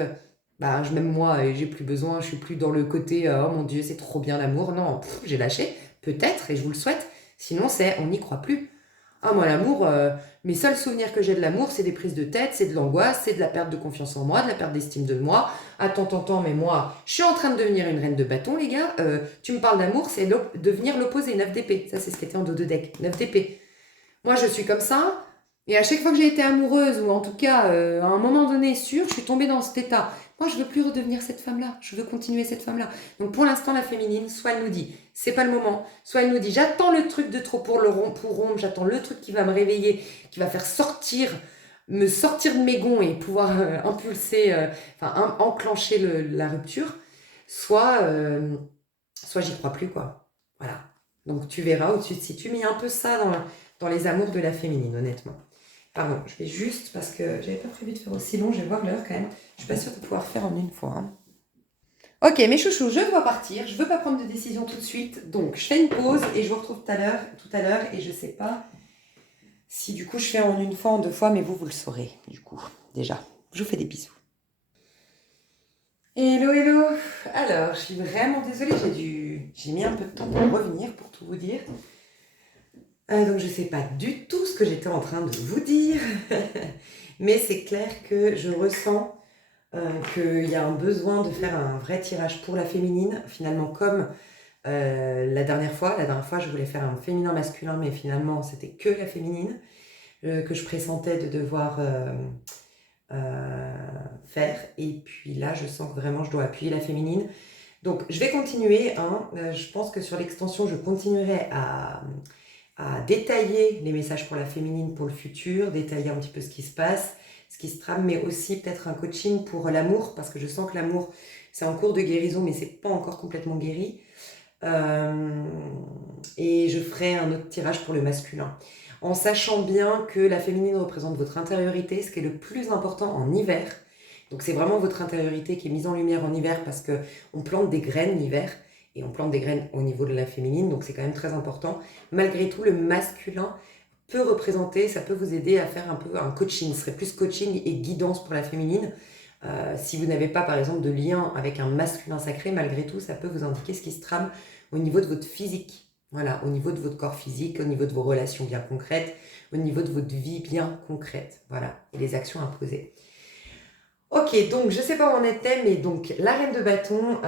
bah, je m'aime moi et j'ai plus besoin, je suis plus dans le côté oh mon Dieu, c'est trop bien l'amour. Non, j'ai lâché, peut-être, et je vous le souhaite. Sinon, c'est on n'y croit plus. Ah, moi, l'amour, mes seuls souvenirs que j'ai de l'amour, c'est des prises de tête, c'est de l'angoisse, c'est de la perte de confiance en moi, de la perte d'estime de moi. Attends, mais moi, je suis en train de devenir une reine de bâton, les gars. Tu me parles d'amour, c'est devenir l'opposé, 9 d'épée. Ça, c'est ce qui était en dos de deck, 9 d'épée. Moi, je suis comme ça. Et à chaque fois que j'ai été amoureuse, ou en tout cas, à un moment donné sûr, je suis tombée dans cet état. Moi, je veux plus redevenir cette femme-là. Je veux continuer cette femme-là. Donc, pour l'instant, la féminine, soit elle nous dit, c'est pas le moment. Soit elle nous dit, j'attends le truc de trop pour rompre, j'attends le truc qui va me réveiller, qui va faire me sortir de mes gonds et pouvoir impulser, enclencher la rupture. Soit j'y crois plus, quoi. Voilà. Donc, tu verras où tu te situes. Mais il y a un peu ça dans les amours de la féminine, honnêtement. Pardon, je vais juste, parce que j'avais pas prévu de faire aussi long, je vais voir l'heure quand même. Je suis pas sûre de pouvoir faire en une fois. Hein. Ok, mes chouchous, je dois partir. Je veux pas prendre de décision tout de suite. Donc, je fais une pause et je vous retrouve tout à l'heure. Et je sais pas si du coup je fais en une fois, en deux fois, mais vous le saurez, du coup, déjà. Je vous fais des bisous. Hello, hello. Alors, je suis vraiment désolée, j'ai mis un peu de temps pour revenir, pour tout vous dire. Donc je ne sais pas du tout ce que j'étais en train de vous dire, mais c'est clair que je ressens qu'il y a un besoin de faire un vrai tirage pour la féminine, finalement comme la dernière fois. La dernière fois, je voulais faire un féminin masculin, mais finalement, c'était que la féminine que je pressentais de devoir faire. Et puis là, je sens que vraiment, je dois appuyer la féminine. Donc, je vais continuer. Je pense que sur l'extension, je continuerai à détailler les messages pour la féminine pour le futur, détailler un petit peu ce qui se passe, ce qui se trame, mais aussi peut-être un coaching pour l'amour, parce que je sens que l'amour, c'est en cours de guérison, mais c'est pas encore complètement guéri. Et je ferai un autre tirage pour le masculin. En sachant bien que la féminine représente votre intériorité, ce qui est le plus important en hiver. Donc c'est vraiment votre intériorité qui est mise en lumière en hiver parce qu'on plante des graines l'hiver. Et on plante des graines au niveau de la féminine, donc c'est quand même très important. Malgré tout, le masculin peut représenter, ça peut vous aider à faire un peu un coaching. Ce serait plus coaching et guidance pour la féminine. Si vous n'avez pas, par exemple, de lien avec un masculin sacré, malgré tout, ça peut vous indiquer ce qui se trame au niveau de votre physique. Voilà, au niveau de votre corps physique, au niveau de vos relations bien concrètes, au niveau de votre vie bien concrète. Voilà, et les actions imposées. Ok, donc je sais pas où on était, mais donc la reine de bâton,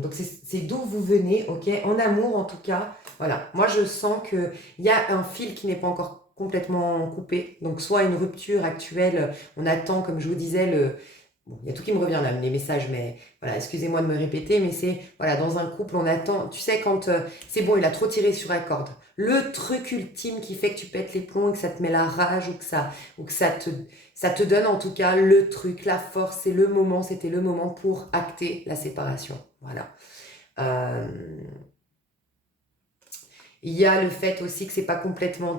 donc c'est d'où vous venez, ok, en amour en tout cas, voilà, moi je sens qu'il y a un fil qui n'est pas encore complètement coupé, donc soit une rupture actuelle, on attend, comme je vous disais, bon, il y a tout qui me revient là, les messages, mais voilà, excusez-moi de me répéter, mais c'est, voilà, dans un couple, on attend, tu sais, quand c'est bon, il a trop tiré sur la corde, le truc ultime qui fait que tu pètes les plombs et que ça te met la rage ou que ça te donne en tout cas le truc, la force, c'était le moment pour acter la séparation. Voilà. Il y a le fait aussi que t'es pas complètement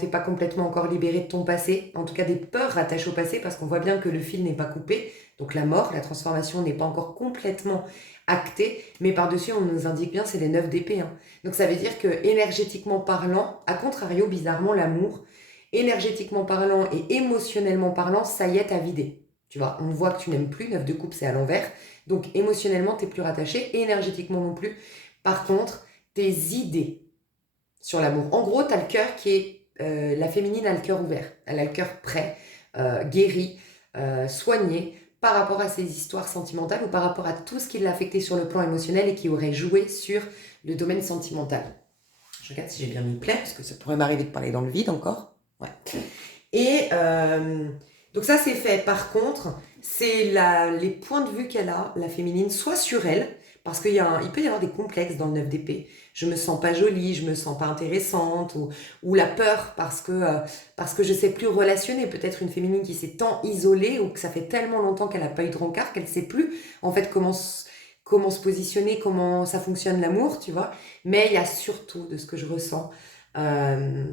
encore libéré de ton passé, en tout cas des peurs rattachées au passé, parce qu'on voit bien que le fil n'est pas coupé, donc la mort, la transformation n'est pas encore complètement actée, mais par-dessus on nous indique bien c'est les 9 d'épée. Hein. Donc ça veut dire que énergétiquement parlant, à contrario, bizarrement, l'amour, énergétiquement parlant et émotionnellement parlant, ça y est, t'as vidé. Tu vois, on voit que tu n'aimes plus, 9 de coupe c'est à l'envers, donc émotionnellement t'es plus rattaché, et énergétiquement non plus. Par contre, tes idées sur l'amour. En gros, tu as le cœur qui est... la féminine a le cœur ouvert, elle a le cœur prêt, guéri, soigné par rapport à ses histoires sentimentales ou par rapport à tout ce qui l'a affecté sur le plan émotionnel et qui aurait joué sur le domaine sentimental. Je regarde si j'ai bien mis plein, parce que ça pourrait m'arriver de parler dans le vide encore. Ouais. Et donc ça c'est fait. Par contre, c'est les points de vue qu'elle a, la féminine, soit sur elle, parce qu'il peut y avoir des complexes dans le 9 d'épée. Je me sens pas jolie, je me sens pas intéressante, ou la peur parce que je sais plus relationner. Peut-être une féminine qui s'est tant isolée, ou que ça fait tellement longtemps qu'elle a pas eu de rencard qu'elle sait plus en fait comment se positionner, comment ça fonctionne l'amour, tu vois. Mais il y a surtout de ce que je ressens. euh,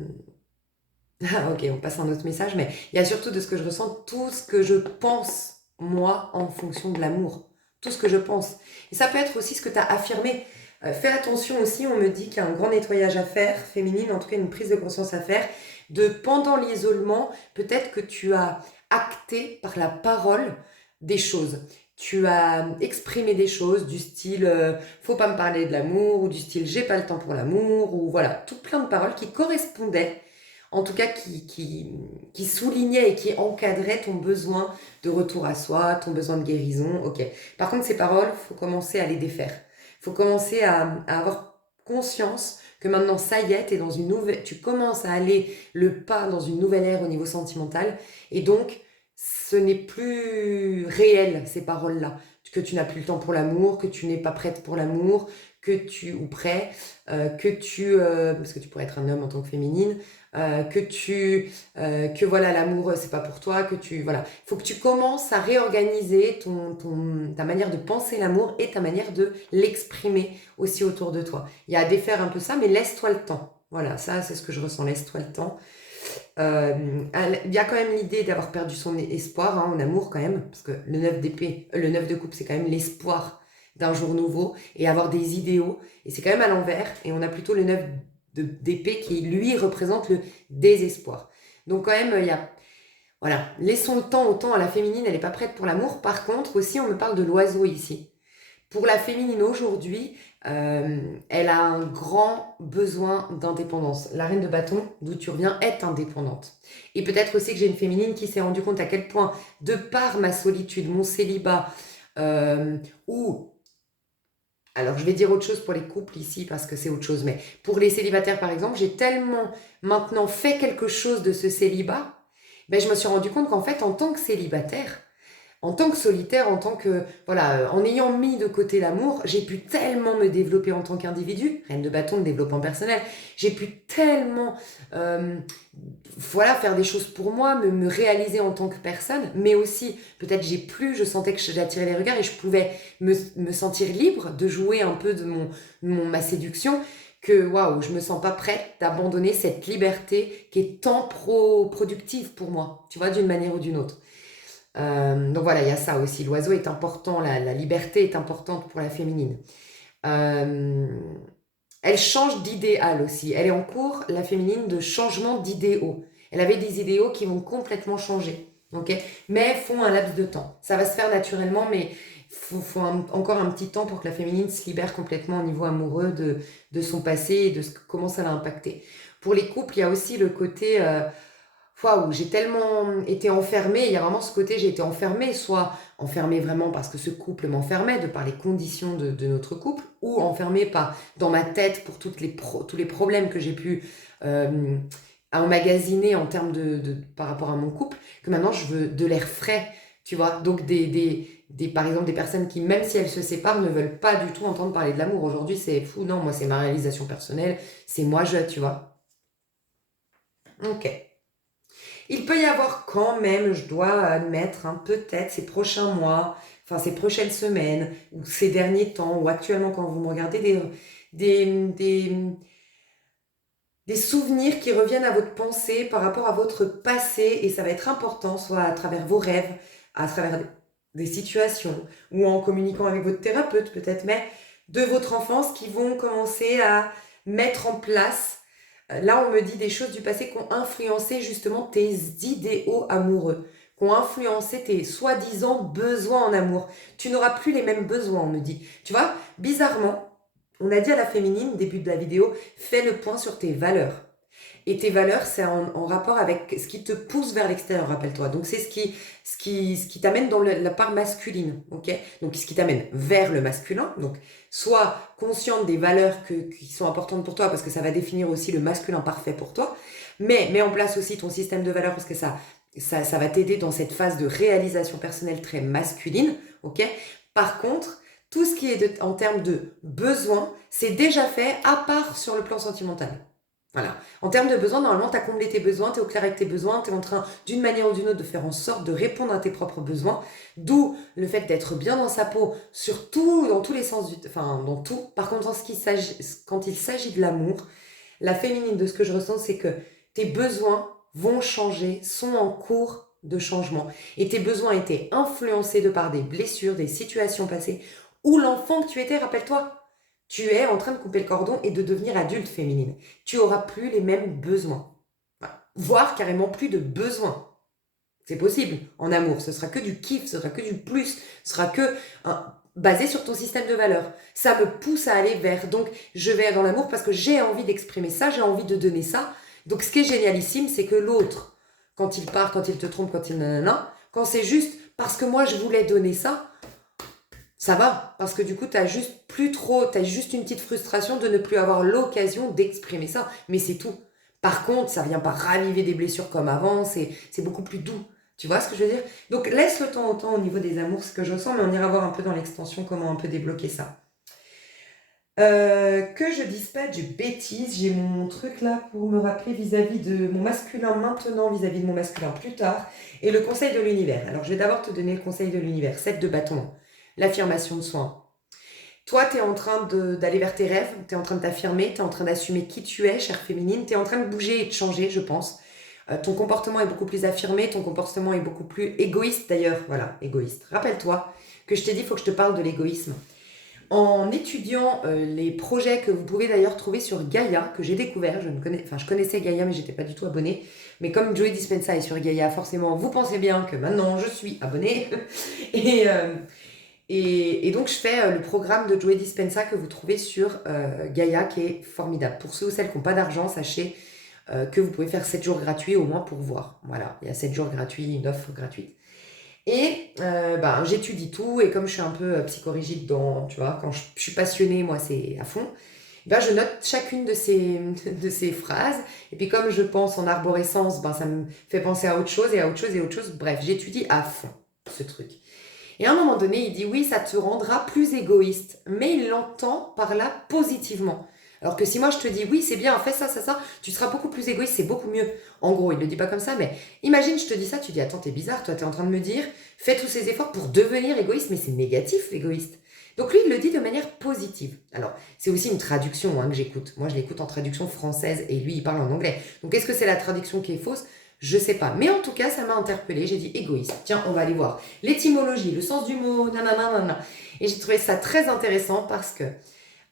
Ah, ok, on passe à un autre message, mais il y a surtout de ce que je ressens, tout ce que je pense, moi, en fonction de l'amour. Tout ce que je pense. Et ça peut être aussi ce que tu as affirmé. Fais attention aussi, on me dit qu'il y a un grand nettoyage à faire, féminine, en tout cas une prise de conscience à faire, de pendant l'isolement, peut-être que tu as acté par la parole des choses. Tu as exprimé des choses du style faut pas me parler de l'amour, ou du style j'ai pas le temps pour l'amour, ou voilà, tout plein de paroles qui correspondaient en tout cas qui soulignait et qui encadrait ton besoin de retour à soi, ton besoin de guérison. Ok. Par contre, ces paroles, il faut commencer à les défaire. Il faut commencer à avoir conscience que maintenant, ça y est, tu commences à aller le pas dans une nouvelle ère au niveau sentimental. Et donc, ce n'est plus réel, ces paroles-là. Que tu n'as plus le temps pour l'amour, que tu n'es pas prête pour l'amour, ou prêt, parce que tu pourrais être un homme en tant que féminine, que voilà, l'amour, c'est pas pour toi, voilà. Il faut que tu commences à réorganiser ta manière de penser l'amour et ta manière de l'exprimer aussi autour de toi. Il y a à défaire un peu ça, mais laisse-toi le temps. Voilà, ça, c'est ce que je ressens, laisse-toi le temps. Il y a quand même l'idée d'avoir perdu son espoir en amour quand même, parce que le 9 d'épée, le 9 de coupe, c'est quand même l'espoir d'un jour nouveau et avoir des idéaux, et c'est quand même à l'envers, et on a plutôt le 9 d'épée qui lui représente le désespoir. Donc quand même, voilà, laissons le temps au temps. À la féminine, elle n'est pas prête pour l'amour. Par contre, aussi, on me parle de l'oiseau ici. Pour la féminine aujourd'hui, elle a un grand besoin d'indépendance. La reine de bâton, d'où tu reviens, est indépendante. Et peut-être aussi que j'ai une féminine qui s'est rendue compte à quel point, de par ma solitude, mon célibat, ou... Alors, je vais dire autre chose pour les couples ici, parce que c'est autre chose, mais pour les célibataires, par exemple, j'ai tellement maintenant fait quelque chose de ce célibat, ben, je me suis rendu compte qu'en fait, en tant que célibataire, en tant que solitaire, voilà, en ayant mis de côté l'amour, j'ai pu tellement me développer en tant qu'individu, reine de bâton de développement personnel, j'ai pu tellement, voilà, faire des choses pour moi, me réaliser en tant que personne, mais aussi, peut-être je sentais que j'attirais les regards et je pouvais me sentir libre de jouer un peu de ma séduction, que waouh, je me sens pas prête d'abandonner cette liberté qui est tant productive pour moi, tu vois, d'une manière ou d'une autre. Donc voilà, il y a ça aussi. L'oiseau est important, la liberté est importante pour la féminine. Euh, Elle change d'idéal aussi. Elle est en cours, la féminine, de changement d'idéaux. Elle avait des idéaux qui vont complètement changer. Ok, mais font un laps de temps. Ça va se faire naturellement, mais faut encore un petit temps pour que la féminine se libère complètement au niveau amoureux de son passé et de comment ça l'a impacté. Pour les couples, il y a aussi le côté waouh, j'ai tellement été enfermée, il y a vraiment ce côté, j'ai été enfermée, soit enfermée vraiment parce que ce couple m'enfermait, de par les conditions de notre couple, ou enfermée dans ma tête pour tous les problèmes que j'ai pu euh, emmagasiner en termes par rapport à mon couple, que maintenant je veux de l'air frais, tu vois. Donc par exemple des personnes qui, même si elles se séparent, ne veulent pas du tout entendre parler de l'amour. Aujourd'hui, c'est fou, non, moi c'est ma réalisation personnelle, c'est moi tu vois. Ok. Il peut y avoir quand même, je dois admettre, hein, peut-être ces prochains mois, enfin ces prochaines semaines, ou ces derniers temps, ou actuellement quand vous me regardez, des, des, des souvenirs qui reviennent à votre pensée par rapport à votre passé, et ça va être important, soit à travers vos rêves, à travers des situations, ou en communiquant avec votre thérapeute peut-être, mais de votre enfance qui vont commencer à mettre en place. Là, on me dit des choses du passé qui ont influencé justement tes idéaux amoureux, qui ont influencé tes soi-disant besoins en amour. Tu n'auras plus les mêmes besoins, on me dit. Tu vois, bizarrement, on a dit à la féminine, début de la vidéo, fais le point sur tes valeurs. Et tes valeurs, c'est en rapport avec ce qui te pousse vers l'extérieur, rappelle-toi. Donc, c'est ce qui t'amène dans la part masculine, ok? Donc, ce qui t'amène vers le masculin. Donc, sois consciente des valeurs qui sont importantes pour toi parce que ça va définir aussi le masculin parfait pour toi. Mais mets en place aussi ton système de valeurs parce que ça va t'aider dans cette phase de réalisation personnelle très masculine, ok? Par contre, tout ce qui est en termes de besoins, c'est déjà fait à part sur le plan sentimental. Voilà. En termes de besoins, normalement, tu as comblé tes besoins, tu es au clair avec tes besoins, tu es en train, d'une manière ou d'une autre, de faire en sorte de répondre à tes propres besoins. D'où le fait d'être bien dans sa peau, surtout dans tous les sens enfin, dans tout. Par contre, quand il s'agit de l'amour, la féminine de ce que je ressens, c'est que tes besoins vont changer, sont en cours de changement. Et tes besoins étaient influencés de par des blessures, des situations passées, ou l'enfant que tu étais, rappelle-toi. Tu es en train de couper le cordon et de devenir adulte féminine. Tu auras plus les mêmes besoins. Enfin, voire carrément plus de besoins. C'est possible en amour. Ce sera que du kiff, ce sera que du plus, ce sera que basé sur ton système de valeurs. Ça me pousse à aller vers. Donc, je vais dans l'amour parce que j'ai envie d'exprimer ça, j'ai envie de donner ça. Donc, ce qui est génialissime, c'est que l'autre, quand il part, quand il te trompe, quand il nanana, quand c'est juste parce que moi je voulais donner ça, ça va, parce que du coup, t'as juste une petite frustration de ne plus avoir l'occasion d'exprimer ça, mais c'est tout. Par contre, ça vient pas raviver des blessures comme avant, c'est beaucoup plus doux. Tu vois ce que je veux dire? Donc, laisse le temps au temps au niveau des amours, ce que je ressens, mais on ira voir un peu dans l'extension comment on peut débloquer ça. Que je dise pas de bêtises, j'ai mon truc là pour me rappeler vis-à-vis de mon masculin maintenant, vis-à-vis de mon masculin plus tard, et le conseil de l'univers. Alors, je vais d'abord te donner le conseil de l'univers, 7 de bâton, l'affirmation de soi. Toi, tu es en train d'aller vers tes rêves, tu es en train de t'affirmer, tu es en train d'assumer qui tu es, chère féminine, tu es en train de bouger et de changer, je pense. Ton comportement est beaucoup plus affirmé, ton comportement est beaucoup plus égoïste d'ailleurs, voilà, égoïste. Rappelle-toi que je t'ai dit, il faut que je te parle de l'égoïsme. En étudiant les projets que vous pouvez d'ailleurs trouver sur Gaïa, que j'ai découvert, je connaissais Gaïa mais j'étais pas du tout abonnée, mais comme Joey Dispenza est sur Gaïa, forcément vous pensez bien que maintenant je suis abonnée, et donc je fais le programme de Joey Dispenza que vous trouvez sur Gaïa qui est formidable. Pour ceux ou celles qui n'ont pas d'argent, sachez que vous pouvez faire 7 jours gratuits au moins pour voir. Voilà, il y a 7 jours gratuits, une offre gratuite. Et j'étudie tout, et comme je suis un peu psychorigide tu vois, quand je suis passionnée, moi c'est à fond, je note chacune de ces phrases, et puis comme je pense en arborescence, ça me fait penser à autre chose, et à autre chose, et à autre chose, bref, j'étudie à fond ce truc. Et à un moment donné, il dit oui, ça te rendra plus égoïste, mais il l'entend par là positivement. Alors que si moi je te dis oui, c'est bien, fais ça, tu seras beaucoup plus égoïste, c'est beaucoup mieux. En gros, il ne le dit pas comme ça, mais imagine, je te dis ça, tu dis attends, t'es bizarre, toi, t'es en train de me dire fais tous ces efforts pour devenir égoïste, mais c'est négatif, égoïste. Donc lui, il le dit de manière positive. Alors, c'est aussi une traduction que j'écoute. Moi, je l'écoute en traduction française et lui, il parle en anglais. Donc, est-ce que c'est la traduction qui est fausse? Je sais pas. Mais en tout cas, ça m'a interpellée. J'ai dit égoïste. Tiens, on va aller voir l'étymologie, le sens du mot, nanana. Et j'ai trouvé ça très intéressant parce que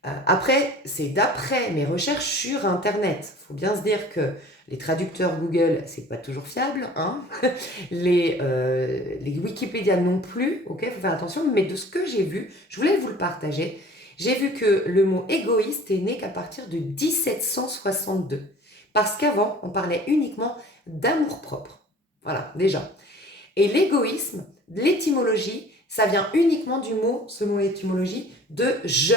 après, c'est d'après mes recherches sur Internet. Il faut bien se dire que les traducteurs Google, c'est pas toujours fiable, hein. Les Wikipédia non plus, ok, faut faire attention. Mais de ce que j'ai vu, je voulais vous le partager. J'ai vu que le mot égoïste est né qu'à partir de 1762. Parce qu'avant, on parlait uniquement d'amour-propre. Voilà, déjà. Et l'égoïsme, l'étymologie, ça vient uniquement du mot, selon l'étymologie, de je.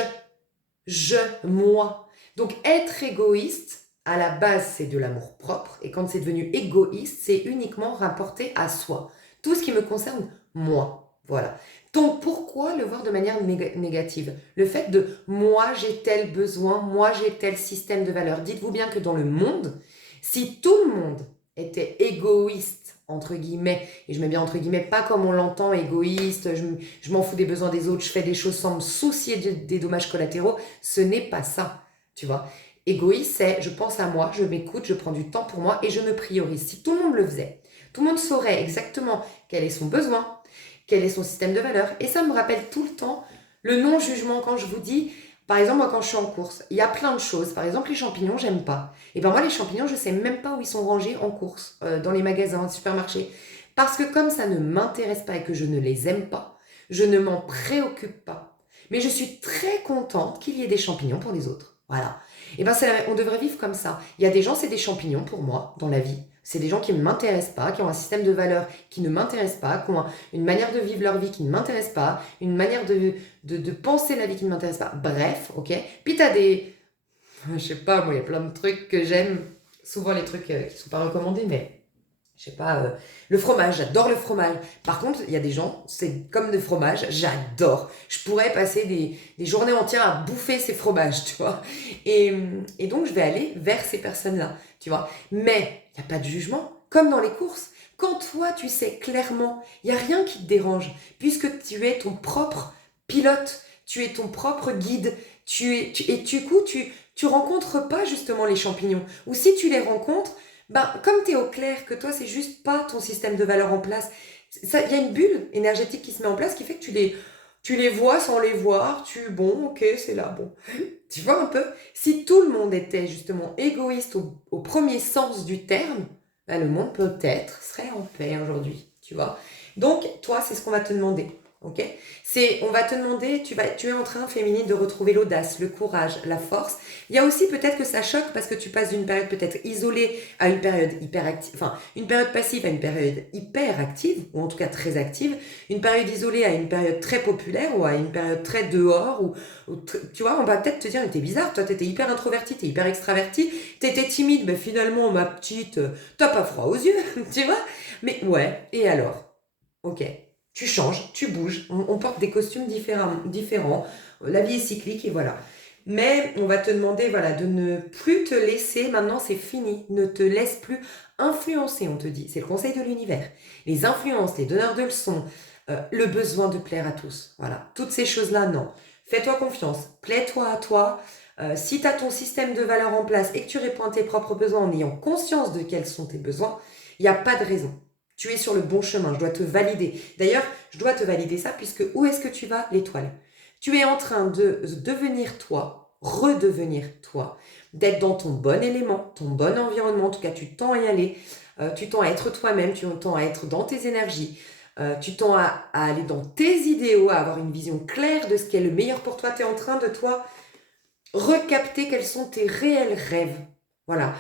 Je, moi. Donc être égoïste, à la base, c'est de l'amour-propre. Et quand c'est devenu égoïste, c'est uniquement rapporté à soi. Tout ce qui me concerne, moi. Voilà. Donc pourquoi le voir de manière négative? Le fait de moi j'ai tel besoin, moi j'ai tel système de valeurs. Dites-vous bien que dans le monde, si tout le monde était égoïste, entre guillemets, et je mets bien entre guillemets, pas comme on l'entend, égoïste, je m'en fous des besoins des autres, je fais des choses sans me soucier des dommages collatéraux, ce n'est pas ça, tu vois. Égoïste, c'est je pense à moi, je m'écoute, je prends du temps pour moi et je me priorise. Si tout le monde le faisait, tout le monde saurait exactement quel est son besoin, quel est son système de valeurs. Et ça me rappelle tout le temps le non-jugement quand je vous dis, par exemple, moi quand je suis en course, il y a plein de choses. Par exemple, les champignons, j'aime pas. Et ben moi, les champignons, je sais même pas où ils sont rangés en course, dans les magasins, supermarchés. Parce que comme ça ne m'intéresse pas et que je ne les aime pas, je ne m'en préoccupe pas. Mais je suis très contente qu'il y ait des champignons pour les autres. Voilà. Et ben, on devrait vivre comme ça. Il y a des gens, c'est des champignons pour moi, dans la vie. C'est des gens qui ne m'intéressent pas, qui ont un système de valeurs qui ne m'intéresse pas, qui ont une manière de vivre leur vie qui ne m'intéresse pas, une manière de penser la vie qui ne m'intéresse pas. Bref, ok. Puis t'as des... Je sais pas, moi, il y a plein de trucs que j'aime. Souvent les trucs qui ne sont pas recommandés, mais... Je sais pas, le fromage, j'adore le fromage. Par contre, il y a des gens, c'est comme le fromage, j'adore. Je pourrais passer des journées entières à bouffer ces fromages, tu vois. Et donc, je vais aller vers ces personnes-là, tu vois. Mais il n'y a pas de jugement, comme dans les courses. Quand toi, tu sais clairement, il n'y a rien qui te dérange, puisque tu es ton propre pilote, tu es ton propre guide, et du coup, tu rencontres pas justement les champignons. Ou si tu les rencontres, ben, comme tu es au clair que toi, c'est juste pas ton système de valeurs en place, il y a une bulle énergétique qui se met en place qui fait que tu les vois sans les voir, bon, ok, c'est là, bon. Tu vois un peu? Si tout le monde était justement égoïste au premier sens du terme, ben, le monde peut-être serait en paix aujourd'hui, tu vois? Donc, toi, c'est ce qu'on va te demander. Ok, on va te demander, tu es en train, féminine, de retrouver l'audace, le courage, la force. Il y a aussi peut-être que ça choque parce que tu passes d'une période peut-être isolée à une période hyperactive, enfin, une période passive à une période hyperactive, ou en tout cas très active, une période isolée à une période très populaire, ou à une période très dehors, tu vois, on va peut-être te dire, mais t'es bizarre, toi t'étais hyper introvertie, t'es hyper extravertie, t'étais timide, mais finalement, ma petite, t'as pas froid aux yeux, tu vois? Mais ouais, et alors? Ok. Tu changes, tu bouges, on porte des costumes différents, la vie est cyclique et voilà. Mais on va te demander voilà, de ne plus te laisser, maintenant c'est fini, ne te laisse plus influencer, on te dit. C'est le conseil de l'univers. Les influences, les donneurs de leçons, le besoin de plaire à tous. Voilà, toutes ces choses-là, non. Fais-toi confiance, plais-toi à toi. Si tu as ton système de valeurs en place et que tu réponds à tes propres besoins en ayant conscience de quels sont tes besoins, il n'y a pas de raison. Tu es sur le bon chemin, je dois te valider. D'ailleurs, je dois te valider ça puisque où est-ce que tu vas? L'étoile. Tu es en train de devenir toi, redevenir toi, d'être dans ton bon élément, ton bon environnement, en tout cas tu tends à y aller, tu tends à être toi-même, tu tends à être dans tes énergies, tu tends à aller dans tes idéaux, à avoir une vision claire de ce qui est le meilleur pour toi, tu es en train de toi recapter quels sont tes réels rêves. Voilà.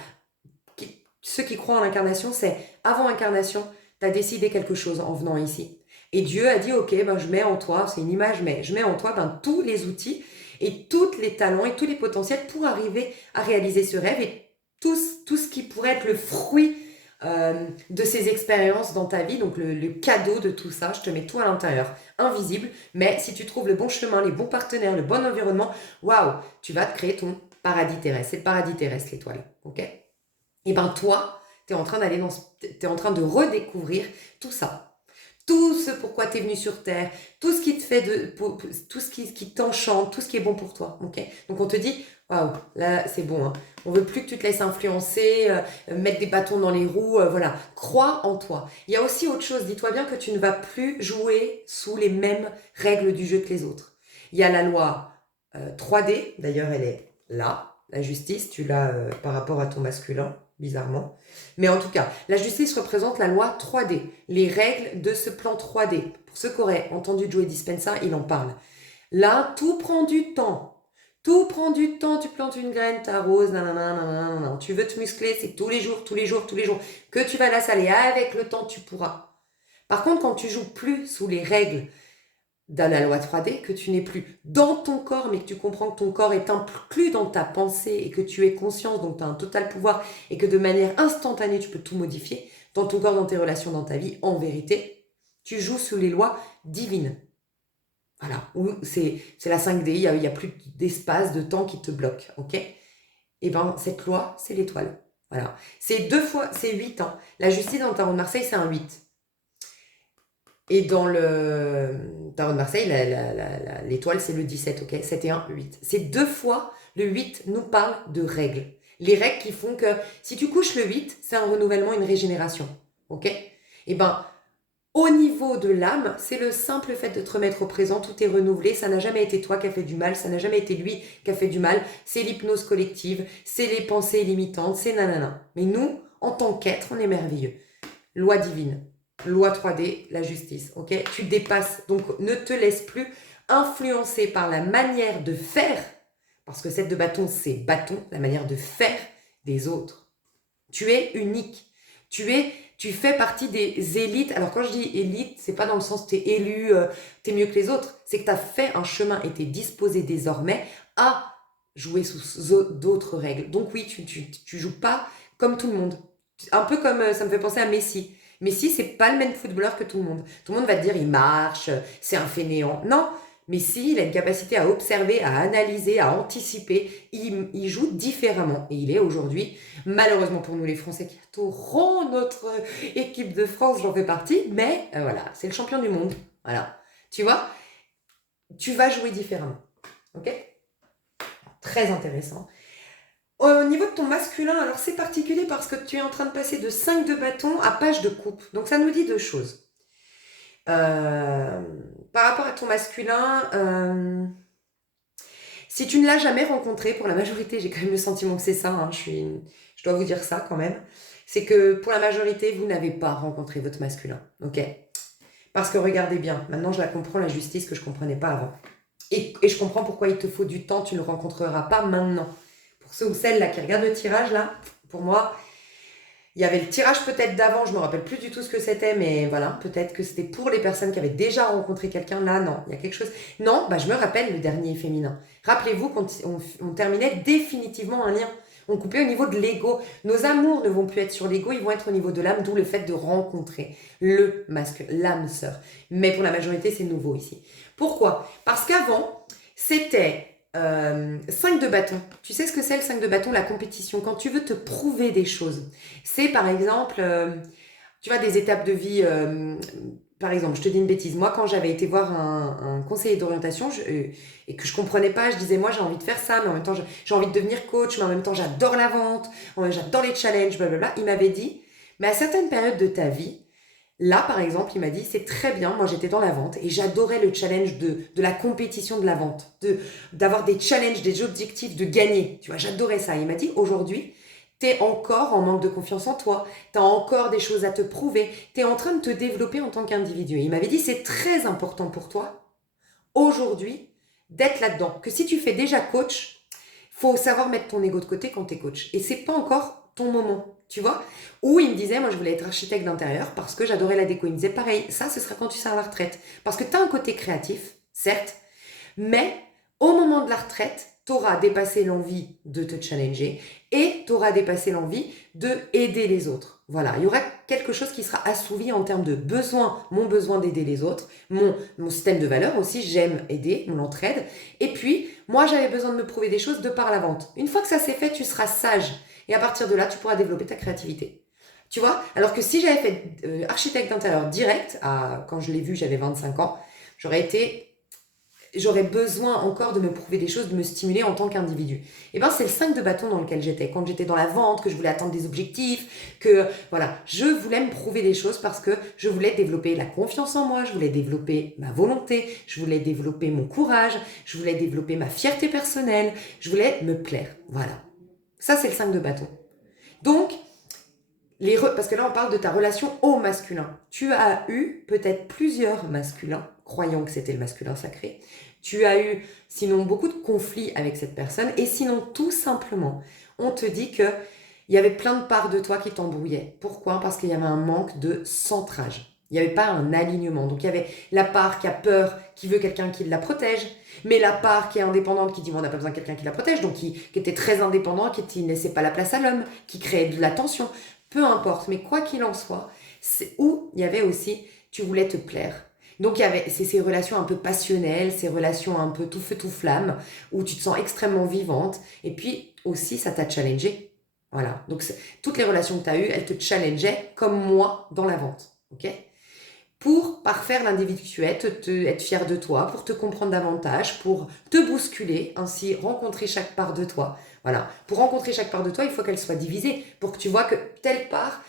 Ceux qui croient en l'incarnation, c'est avant incarnation, tu as décidé quelque chose en venant ici. Et Dieu a dit, ok, ben, je mets en toi, c'est une image, mais je mets en toi ben, tous les outils et tous les talents et tous les potentiels pour arriver à réaliser ce rêve et tout ce qui pourrait être le fruit de ces expériences dans ta vie, donc le cadeau de tout ça, je te mets tout à l'intérieur, invisible, mais si tu trouves le bon chemin, les bons partenaires, le bon environnement, waouh, tu vas te créer ton paradis terrestre. C'est le paradis terrestre, l'étoile, ok? Et ben toi, t'es en train de redécouvrir tout ça. Tout ce pourquoi tu es venu sur Terre, tout ce qui te fait tout ce qui t'enchante, tout ce qui est bon pour toi. Ok. Donc on te dit, waouh, là c'est bon. Hein. On veut plus que tu te laisses influencer, mettre des bâtons dans les roues. Voilà. Crois en toi. Il y a aussi autre chose. Dis-toi bien que tu ne vas plus jouer sous les mêmes règles du jeu que les autres. Il y a la loi 3D. D'ailleurs, elle est là. La justice, tu l'as par rapport à ton masculin bizarrement. Mais en tout cas, la justice représente la loi 3D, les règles de ce plan 3D. Pour ceux qui auraient entendu Joey Dispenza, il en parle. Là, tout prend du temps. Tout prend du temps, tu plantes une graine, t'arroses, nanana, nanana, nanana. Tu veux te muscler, c'est tous les jours, tous les jours, tous les jours que tu vas la saler. Avec le temps, tu pourras. Par contre, quand tu joues plus sous les règles dans la loi 3D, que tu n'es plus dans ton corps, mais que tu comprends que ton corps est inclus dans ta pensée et que tu es conscience, donc tu as un total pouvoir et que de manière instantanée, tu peux tout modifier dans ton corps, dans tes relations, dans ta vie, en vérité, tu joues sous les lois divines. Voilà, c'est la 5D, il y a plus d'espace, de temps qui te bloque, ok? Et bien, cette loi, c'est l'étoile. Voilà. C'est 8 ans. La justice dans le tarot de Marseille, c'est un 8. Et dans le tarot de Marseille, l'étoile, c'est le 17, ok? 7 et 1, 8. C'est 2 fois, le 8 nous parle de règles. Les règles qui font que si tu couches le 8, c'est un renouvellement, une régénération, ok? Et ben, au niveau de l'âme, c'est le simple fait de te remettre au présent, tout est renouvelé, ça n'a jamais été toi qui a fait du mal, ça n'a jamais été lui qui a fait du mal, c'est l'hypnose collective, c'est les pensées limitantes, c'est nanana. Mais nous, en tant qu'être, on est merveilleux. Loi divine. Loi 3D, la justice, ok? Tu dépasses, donc ne te laisse plus influencer par la manière de faire Parce que 7 de bâton, c'est bâton, la manière de faire des autres. Tu es unique. Tu fais partie des élites. Alors quand je dis élite, c'est pas dans le sens t'es élu, t'es mieux que les autres. C'est que t'as fait un chemin et t'es disposé désormais à jouer sous d'autres règles. Donc oui, tu joues pas comme tout le monde. Un peu comme, ça me fait penser à Messi. Messi, c'est pas le même footballeur que tout le monde. Tout le monde va te dire, il marche, c'est un fainéant. Non, Messi, il a une capacité à observer, à analyser, à anticiper. Il joue différemment. Et il est aujourd'hui, malheureusement pour nous les Français qui adorons notre équipe de France, j'en fais partie, mais voilà, c'est le champion du monde. Voilà. Tu vois, tu vas jouer différemment. Ok? Très intéressant. Au niveau de ton masculin, alors c'est particulier parce que tu es en train de passer de 5 de bâton à page de coupe. Donc ça nous dit deux choses. Par rapport à ton masculin, si tu ne l'as jamais rencontré, pour la majorité, j'ai quand même le sentiment que c'est ça, hein, je dois vous dire ça quand même, c'est que pour la majorité, vous n'avez pas rencontré votre masculin, ok? Parce que regardez bien, maintenant je la comprends, la justice que je ne comprenais pas avant. Et je comprends pourquoi il te faut du temps, tu ne le rencontreras pas maintenant. Pour ceux ou celles là qui regardent le tirage là, pour moi, il y avait le tirage peut-être d'avant, je me rappelle plus du tout ce que c'était, mais voilà, peut-être que c'était pour les personnes qui avaient déjà rencontré quelqu'un. Là, non, il y a quelque chose. Non, bah je me rappelle le dernier féminin. Rappelez-vous qu'on terminait définitivement un lien. On coupait au niveau de l'ego. Nos amours ne vont plus être sur l'ego, ils vont être au niveau de l'âme, d'où le fait de rencontrer le masque, l'âme sœur. Mais pour la majorité, c'est nouveau ici. Pourquoi? Parce qu'avant, c'était 5 de bâton. Tu sais ce que c'est le 5 de bâton, la compétition? Quand tu veux te prouver des choses. C'est par exemple, tu vois, des étapes de vie. Par exemple, je te dis une bêtise. Moi, quand j'avais été voir un conseiller d'orientation et que je comprenais pas, je disais, moi, j'ai envie de faire ça, mais en même temps, j'ai envie de devenir coach, mais en même temps, j'adore la vente, j'adore les challenges, blablabla. Il m'avait dit, mais à certaines périodes de ta vie, là, par exemple, il m'a dit, c'est très bien, moi j'étais dans la vente et j'adorais le challenge de la compétition de la vente, d'avoir des challenges, des objectifs, de gagner. Tu vois, j'adorais ça. Il m'a dit, aujourd'hui, t'es encore en manque de confiance en toi, t'as encore des choses à te prouver, t'es en train de te développer en tant qu'individu. Et il m'avait dit, c'est très important pour toi, aujourd'hui, d'être là-dedans. Que si tu fais déjà coach, faut savoir mettre ton ego de côté quand t'es coach. Et c'est pas encore ton moment, tu vois. Ou il me disait, moi je voulais être architecte d'intérieur parce que j'adorais la déco. Il me disait, pareil, ça ce sera quand tu seras à la retraite. Parce que t'as un côté créatif, certes, mais au moment de la retraite, t'auras dépassé l'envie de te challenger et t'auras dépassé l'envie de aider les autres. Voilà, il y aura quelque chose qui sera assouvi en termes de besoin, mon besoin d'aider les autres, mon système de valeurs aussi, j'aime aider, mon entraide. Et puis, moi j'avais besoin de me prouver des choses de par la vente. Une fois que ça s'est fait, tu seras sage. Et à partir de là, tu pourras développer ta créativité. Tu vois? Alors que si j'avais fait architecte d'intérieur direct, quand je l'ai vu, j'avais 25 ans, j'aurais besoin encore de me prouver des choses, de me stimuler en tant qu'individu. Et ben c'est le 5 de bâton dans lequel j'étais. Quand j'étais dans la vente, que je voulais atteindre des objectifs, que voilà, je voulais me prouver des choses parce que je voulais développer la confiance en moi, je voulais développer ma volonté, je voulais développer mon courage, je voulais développer ma fierté personnelle, je voulais me plaire. Voilà. Ça, c'est le 5 de bâton. Donc, parce que là, on parle de ta relation au masculin. Tu as eu peut-être plusieurs masculins, croyant que c'était le masculin sacré. Tu as eu, sinon, beaucoup de conflits avec cette personne. Et sinon, tout simplement, on te dit que il y avait plein de parts de toi qui t'embrouillaient. Pourquoi? Parce qu'il y avait un manque de centrage. Il n'y avait pas un alignement. Donc, il y avait la part qui a peur, qui veut quelqu'un qui la protège, mais la part qui est indépendante, qui dit, on n'a pas besoin de quelqu'un qui la protège, donc qui était très indépendant, qui ne laissait pas la place à l'homme, qui créait de la tension. Peu importe, mais quoi qu'il en soit, c'est où il y avait aussi, tu voulais te plaire. Donc il y avait ces relations un peu passionnelles, ces relations un peu tout feu tout flamme, où tu te sens extrêmement vivante, et puis aussi ça t'a challengé. Voilà, donc toutes les relations que tu as eues, elles te challengeaient comme moi dans la vente, ok? Pour parfaire l'individu que tu es, être fier de toi, pour te comprendre davantage, pour te bousculer, ainsi rencontrer chaque part de toi. Voilà. Pour rencontrer chaque part de toi, il faut qu'elle soit divisée, pour que tu vois que telle part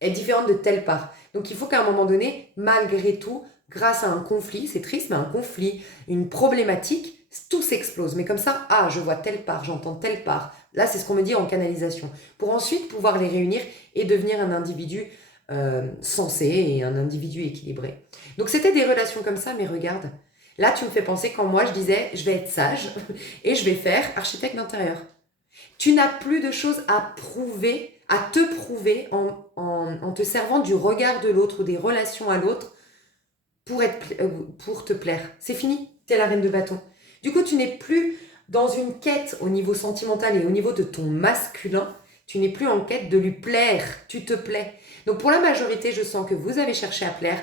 est différente de telle part. Donc il faut qu'à un moment donné, malgré tout, grâce à un conflit, c'est triste, mais un conflit, une problématique, tout s'explose. Mais comme ça, je vois telle part, j'entends telle part. Là, c'est ce qu'on me dit en canalisation. Pour ensuite pouvoir les réunir et devenir un individu sensé et un individu équilibré. Donc c'était des relations comme ça, mais regarde, Là, tu me fais penser quand moi, je disais, je vais être sage et je vais faire architecte d'intérieur. Tu n'as plus de choses à prouver, à te prouver en te servant du regard de l'autre ou des relations à l'autre pour te plaire. C'est fini, tu es la reine de bâton. Du coup, tu n'es plus dans une quête au niveau sentimental et au niveau de ton masculin. Tu n'es plus en quête de lui plaire, tu te plais. Donc pour la majorité, je sens que vous avez cherché à plaire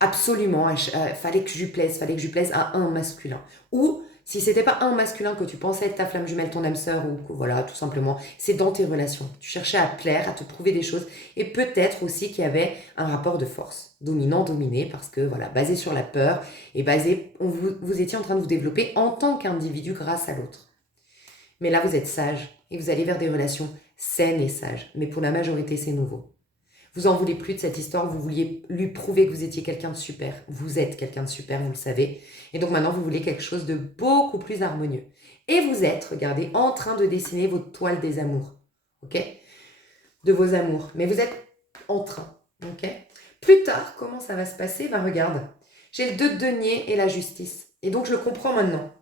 absolument. Fallait que je lui plaise, fallait que je lui plaise à un masculin. Ou si c'était pas un masculin que tu pensais être ta flamme jumelle, ton âme sœur, ou que, voilà, tout simplement, c'est dans tes relations. Tu cherchais à plaire, à te prouver des choses, et peut-être aussi qu'il y avait un rapport de force, dominant-dominé, parce que voilà, basé sur la peur, et vous étiez en train de vous développer en tant qu'individu grâce à l'autre. Mais là, vous êtes sage, et vous allez vers des relations saines et sages. Mais pour la majorité, c'est nouveau. Vous en voulez plus de cette histoire, vous vouliez lui prouver que vous étiez quelqu'un de super. Vous êtes quelqu'un de super, vous le savez. Et donc maintenant, vous voulez quelque chose de beaucoup plus harmonieux. Et vous êtes, regardez, en train de dessiner votre toile des amours. Ok? De vos amours. Mais vous êtes en train. Ok? Plus tard, comment ça va se passer? Ben regarde, j'ai le 2 de denier et la justice. Et donc je le comprends maintenant.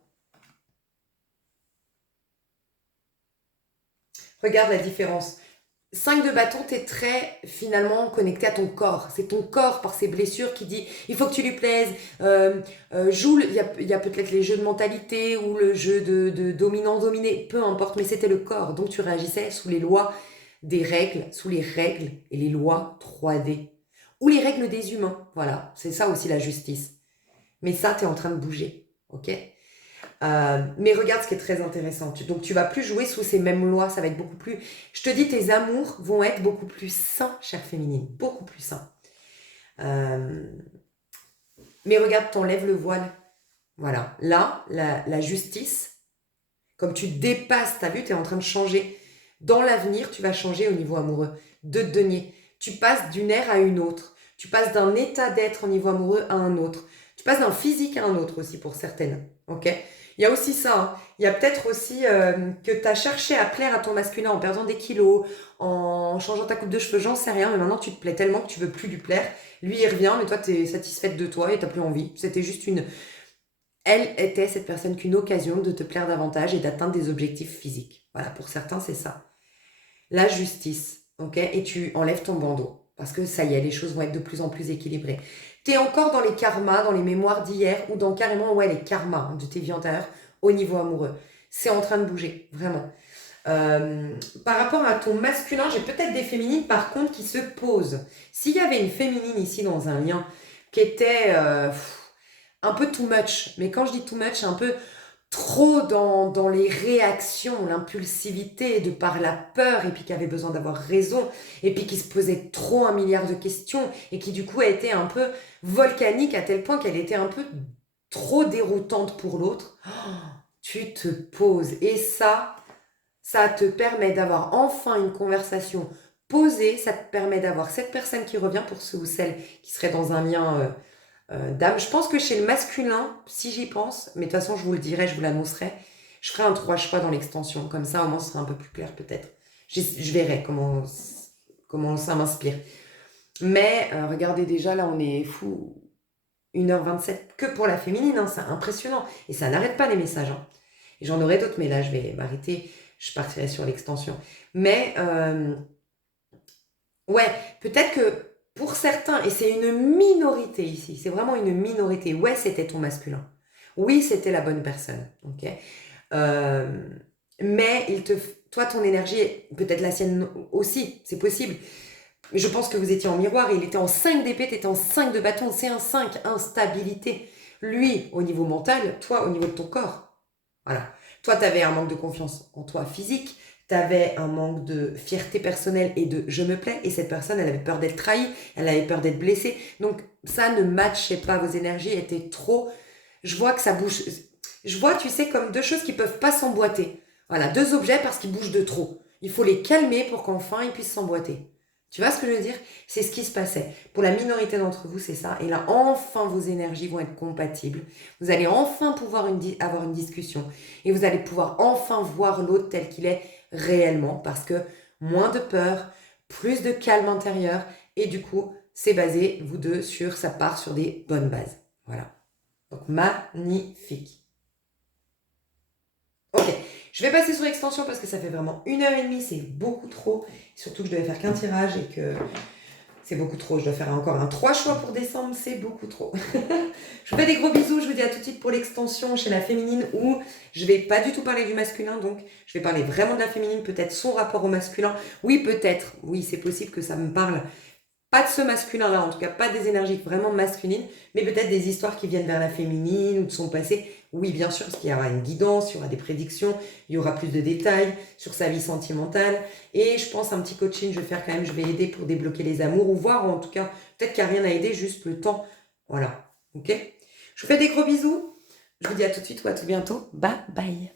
Regarde la différence. 5 de bâton, tu es très finalement connecté à ton corps. C'est ton corps par ses blessures qui dit il faut que tu lui plaises. Joue, il y a peut-être les jeux de mentalité ou le jeu de dominant-dominé, peu importe, mais c'était le corps. Donc tu réagissais sous les lois des règles, sous les règles et les lois 3D. Ou les règles des humains. Voilà, c'est ça aussi la justice. Mais ça, tu es en train de bouger. Ok? Mais regarde ce qui est très intéressant. Donc tu vas plus jouer sous ces mêmes lois, ça va être beaucoup plus... Je te dis, tes amours vont être beaucoup plus sains, chère féminine, beaucoup plus sains. Euh, mais regarde, t'enlèves le voile. Voilà. Là, la justice, comme tu dépasses, t'as vu, tu es en train de changer. Dans l'avenir, tu vas changer au niveau amoureux. De denier. Tu passes d'une ère à une autre. Tu passes d'un état d'être au niveau amoureux à un autre. Tu passes d'un physique à un autre aussi pour certaines. Ok? Il y a aussi ça. Hein. Il y a peut-être aussi que tu as cherché à plaire à ton masculin en perdant des kilos, en changeant ta coupe de cheveux, j'en sais rien, mais maintenant tu te plais tellement que tu veux plus lui plaire. Lui, il revient, mais toi, tu es satisfaite de toi et tu plus envie. C'était juste une... Elle était, cette personne, qu'une occasion de te plaire davantage et d'atteindre des objectifs physiques. Voilà, pour certains, c'est ça. La justice, ok? Et tu enlèves ton bandeau. Parce que ça y est, les choses vont être de plus en plus équilibrées. Tu es encore dans les karmas, dans les mémoires d'hier, ou dans carrément, ouais, les karmas de tes vies antérieures au niveau amoureux. C'est en train de bouger, vraiment. Par rapport à ton masculin, j'ai peut-être des féminines, par contre, qui se posent. S'il y avait une féminine ici dans un lien qui était un peu too much, mais quand je dis too much, un peu trop dans les réactions, l'impulsivité de par la peur et puis qui avait besoin d'avoir raison et puis qui se posait trop un milliard de questions et qui du coup a été un peu volcanique à tel point qu'elle était un peu trop déroutante pour l'autre. Oh, tu te poses et ça te permet d'avoir enfin une conversation posée, ça te permet d'avoir cette personne qui revient pour ceux ou celles qui seraient dans un lien d'âme. Je pense que chez le masculin, si j'y pense, mais de toute façon je vous le dirai, je vous l'annoncerai, je ferai un 3 choix dans l'extension, comme ça au moins ce sera un peu plus clair peut-être. Je verrai comment ça m'inspire. Mais regardez déjà, là on est fou, 1h27 que pour la féminine, hein, c'est impressionnant. Et ça n'arrête pas les messages. Hein. Et j'en aurai d'autres, mais là je vais m'arrêter, je partirai sur l'extension. Mais ouais, peut-être que pour certains, et c'est une minorité ici, c'est vraiment une minorité, ouais, c'était ton masculin. Oui, c'était la bonne personne, ok? Euh, mais toi, ton énergie, peut-être la sienne aussi, c'est possible. Mais je pense que vous étiez en miroir, il était en 5 d'épée, t'étais en 5 de bâton, c'est un 5, instabilité. Lui, au niveau mental, toi, au niveau de ton corps. Voilà. Toi, tu avais un manque de confiance en toi physique, tu avais un manque de fierté personnelle et de je me plais, et cette personne, elle avait peur d'être trahie, elle avait peur d'être blessée. Donc, ça ne matchait pas, vos énergies étaient trop... Je vois que ça bouge... Je vois, tu sais, comme deux choses qui peuvent pas s'emboîter. Voilà, deux objets parce qu'ils bougent de trop. Il faut les calmer pour qu'enfin ils puissent s'emboîter. Tu vois ce que je veux dire? C'est ce qui se passait. Pour la minorité d'entre vous, c'est ça. Et là, enfin, vos énergies vont être compatibles. Vous allez enfin pouvoir avoir une discussion. Et vous allez pouvoir enfin voir l'autre tel qu'il est réellement. Parce que moins de peur, plus de calme intérieur. Et du coup, c'est basé, vous deux, ça part sur des bonnes bases. Voilà. Donc, magnifique. Ok, je vais passer sur l'extension parce que ça fait vraiment 1h30, c'est beaucoup trop. Surtout que je devais faire qu'un tirage et que c'est beaucoup trop. Je dois faire encore un 3 choix pour décembre, c'est beaucoup trop. Je vous fais des gros bisous, je vous dis à tout de suite pour l'extension chez la féminine où je vais pas du tout parler du masculin, donc je vais parler vraiment de la féminine, peut-être son rapport au masculin. Oui, peut-être, oui, c'est possible que ça me parle. Pas de ce masculin-là, en tout cas pas des énergies vraiment masculines, mais peut-être des histoires qui viennent vers la féminine ou de son passé. Oui, bien sûr, parce qu'il y aura une guidance, il y aura des prédictions, il y aura plus de détails sur sa vie sentimentale. Et je pense un petit coaching, je vais faire quand même, je vais aider pour débloquer les amours ou voir, ou en tout cas, peut-être qu'il n'y a rien à aider, juste le temps. Voilà, ok? Je vous fais des gros bisous. Je vous dis à tout de suite ou à tout bientôt. Bye bye.